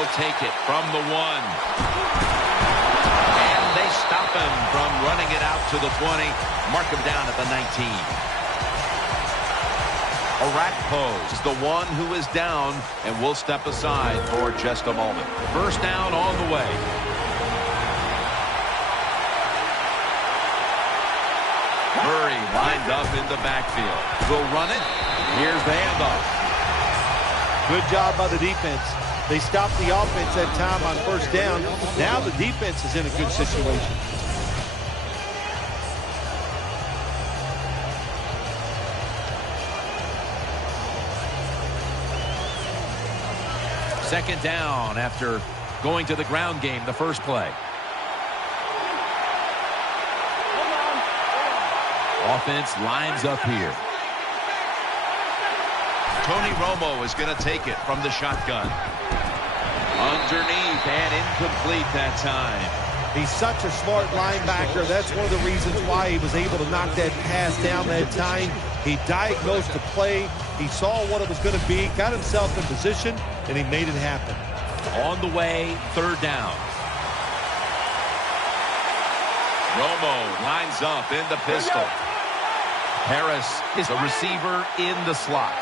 He'll take it from the 1. And they stop him from running it out to the 20. Mark him down at the 19. Arakpo is the one who is down, and will step aside for just a moment. First down on the way. Murray lined up in the backfield. Will run it. Here's the handoff. Good job by the defense. They stopped the offense that time on first down. Now the defense is in a good situation. Second down after going to the ground game the first play. Offense lines up here. Tony Romo is going to take it from the shotgun. Underneath and incomplete that time. He's such a smart linebacker. That's one of the reasons why he was able to knock that pass down that time. He diagnosed the play. He saw what it was going to be, got himself in position, and he made it happen. On the way, third down. Romo lines up in the pistol. Harris is a receiver in the slot.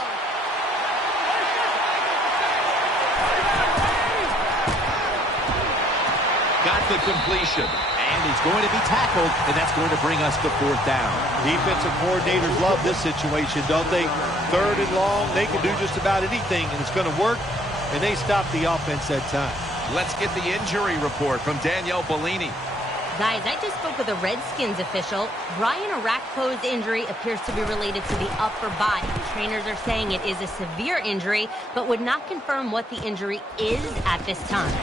Got the completion. And he's going to be tackled, and that's going to bring us to fourth down. Defensive coordinators love this situation, don't they? Third and long, they can do just about anything, and it's going to work, and they stop the offense that time. Let's get the injury report from Danielle Bellini. Guys, I just spoke with a Redskins official. Brian Arakpo's injury appears to be related to the upper body. Trainers are saying it is a severe injury, but would not confirm what the injury is at this time.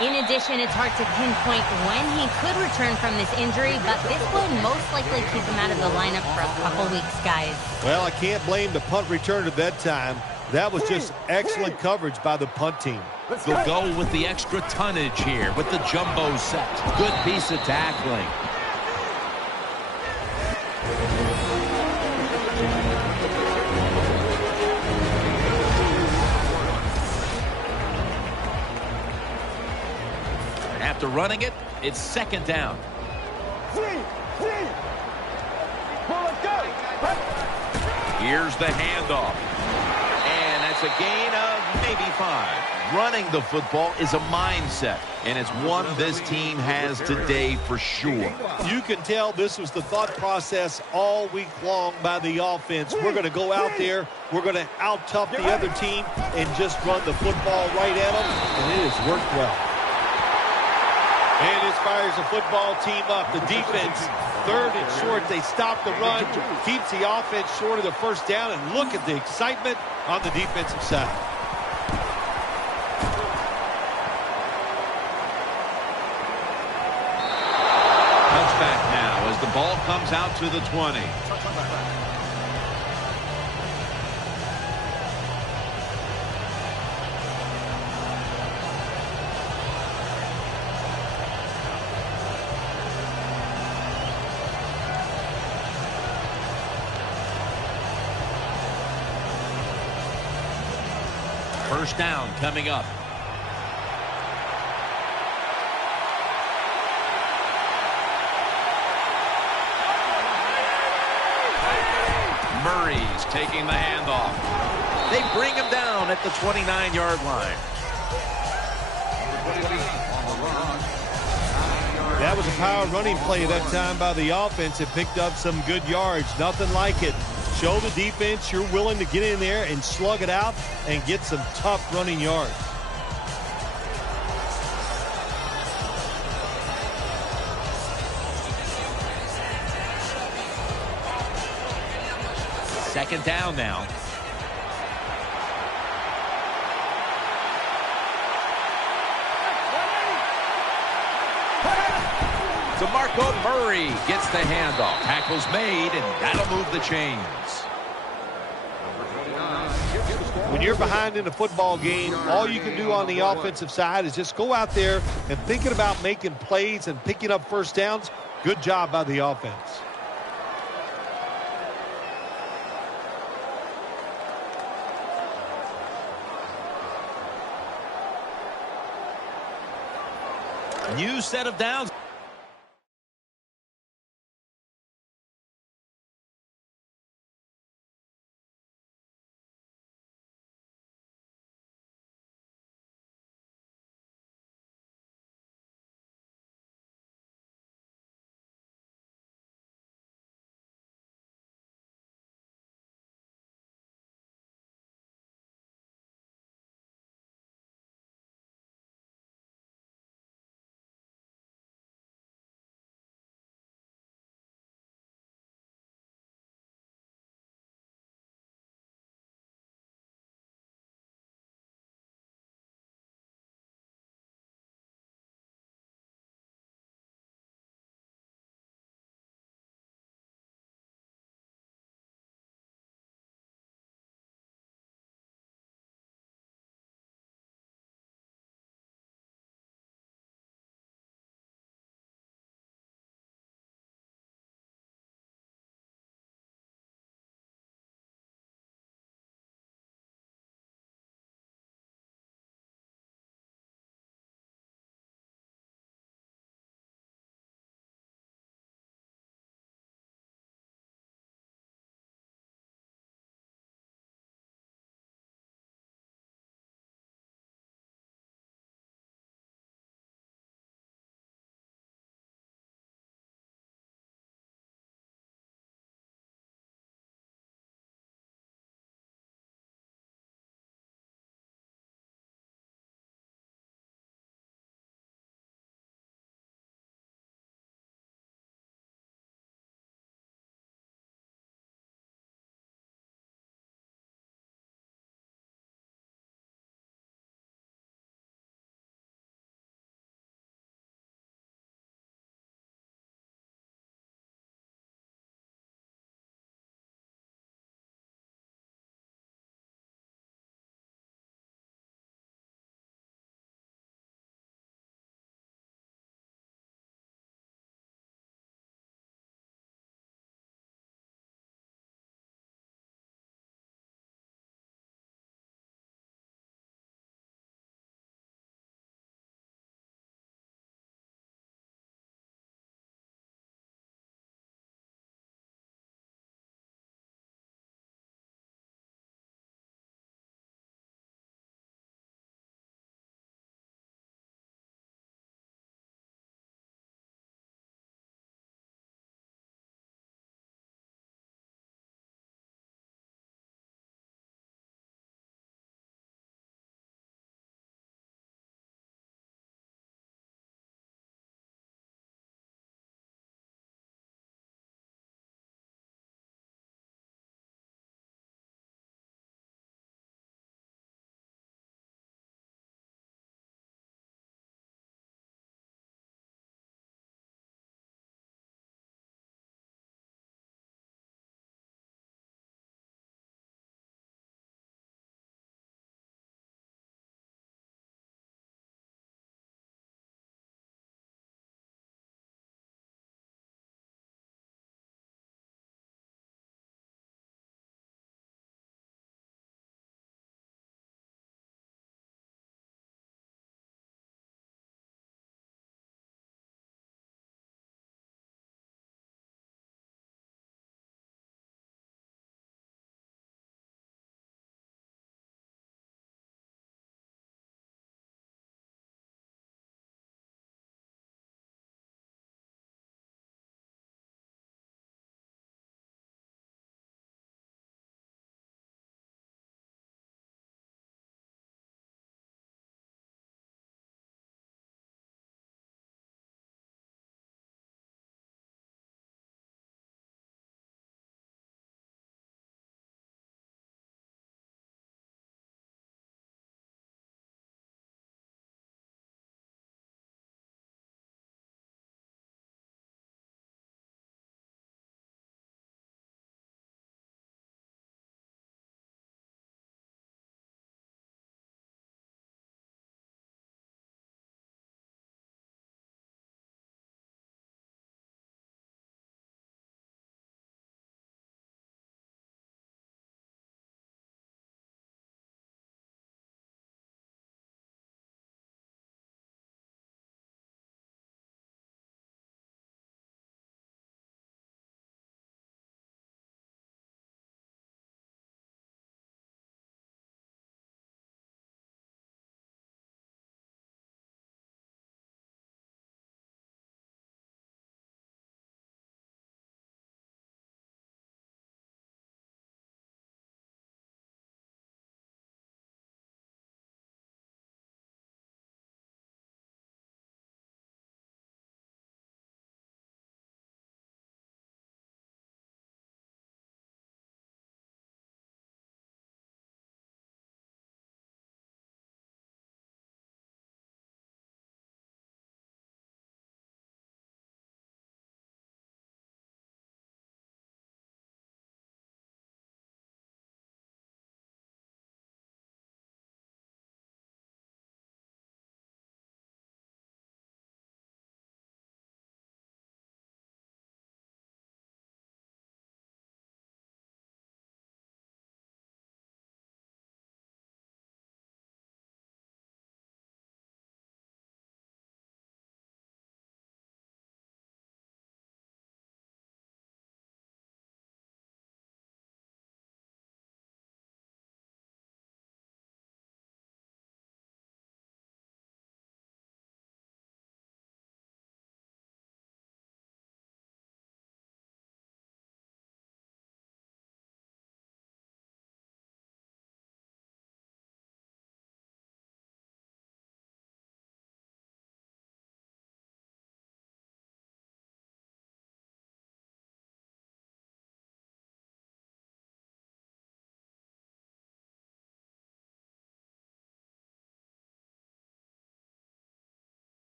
In addition, it's hard to pinpoint when he could return from this injury, but this will most likely keep him out of the lineup for a couple weeks, guys. Well, I can't blame the punt return at that time. That was just excellent coverage by the punt team. They'll go with the extra tonnage here with the jumbo set. Good piece of tackling. After running it, it's second down. Here's the handoff. And that's a gain of maybe 5. Running the football is a mindset, and it's one this team has today for sure. You can tell this was the thought process all week long by the offense. We're going to go out there, we're going to out-tough the other team and just run the football right at them, and it has worked well. And this fires the football team up. The defense, third and short. They stop the run, keeps the offense short of the first down, and look at the excitement on the defensive side. Touchback now as the ball comes out to the 20. First down coming up. Murray's taking the handoff. They bring him down at the 29-yard line. That was a power running play that time by the offense. It picked up some good yards. Nothing like it. Show the defense you're willing to get in there and slug it out and get some tough running yards. Second down now. DeMarco Murray gets the handoff. Tackle's made, and that'll move the chains. When you're behind in a football game, all you can do on the offensive side is just go out there and thinking about making plays and picking up first downs. Good job by the offense. New set of downs.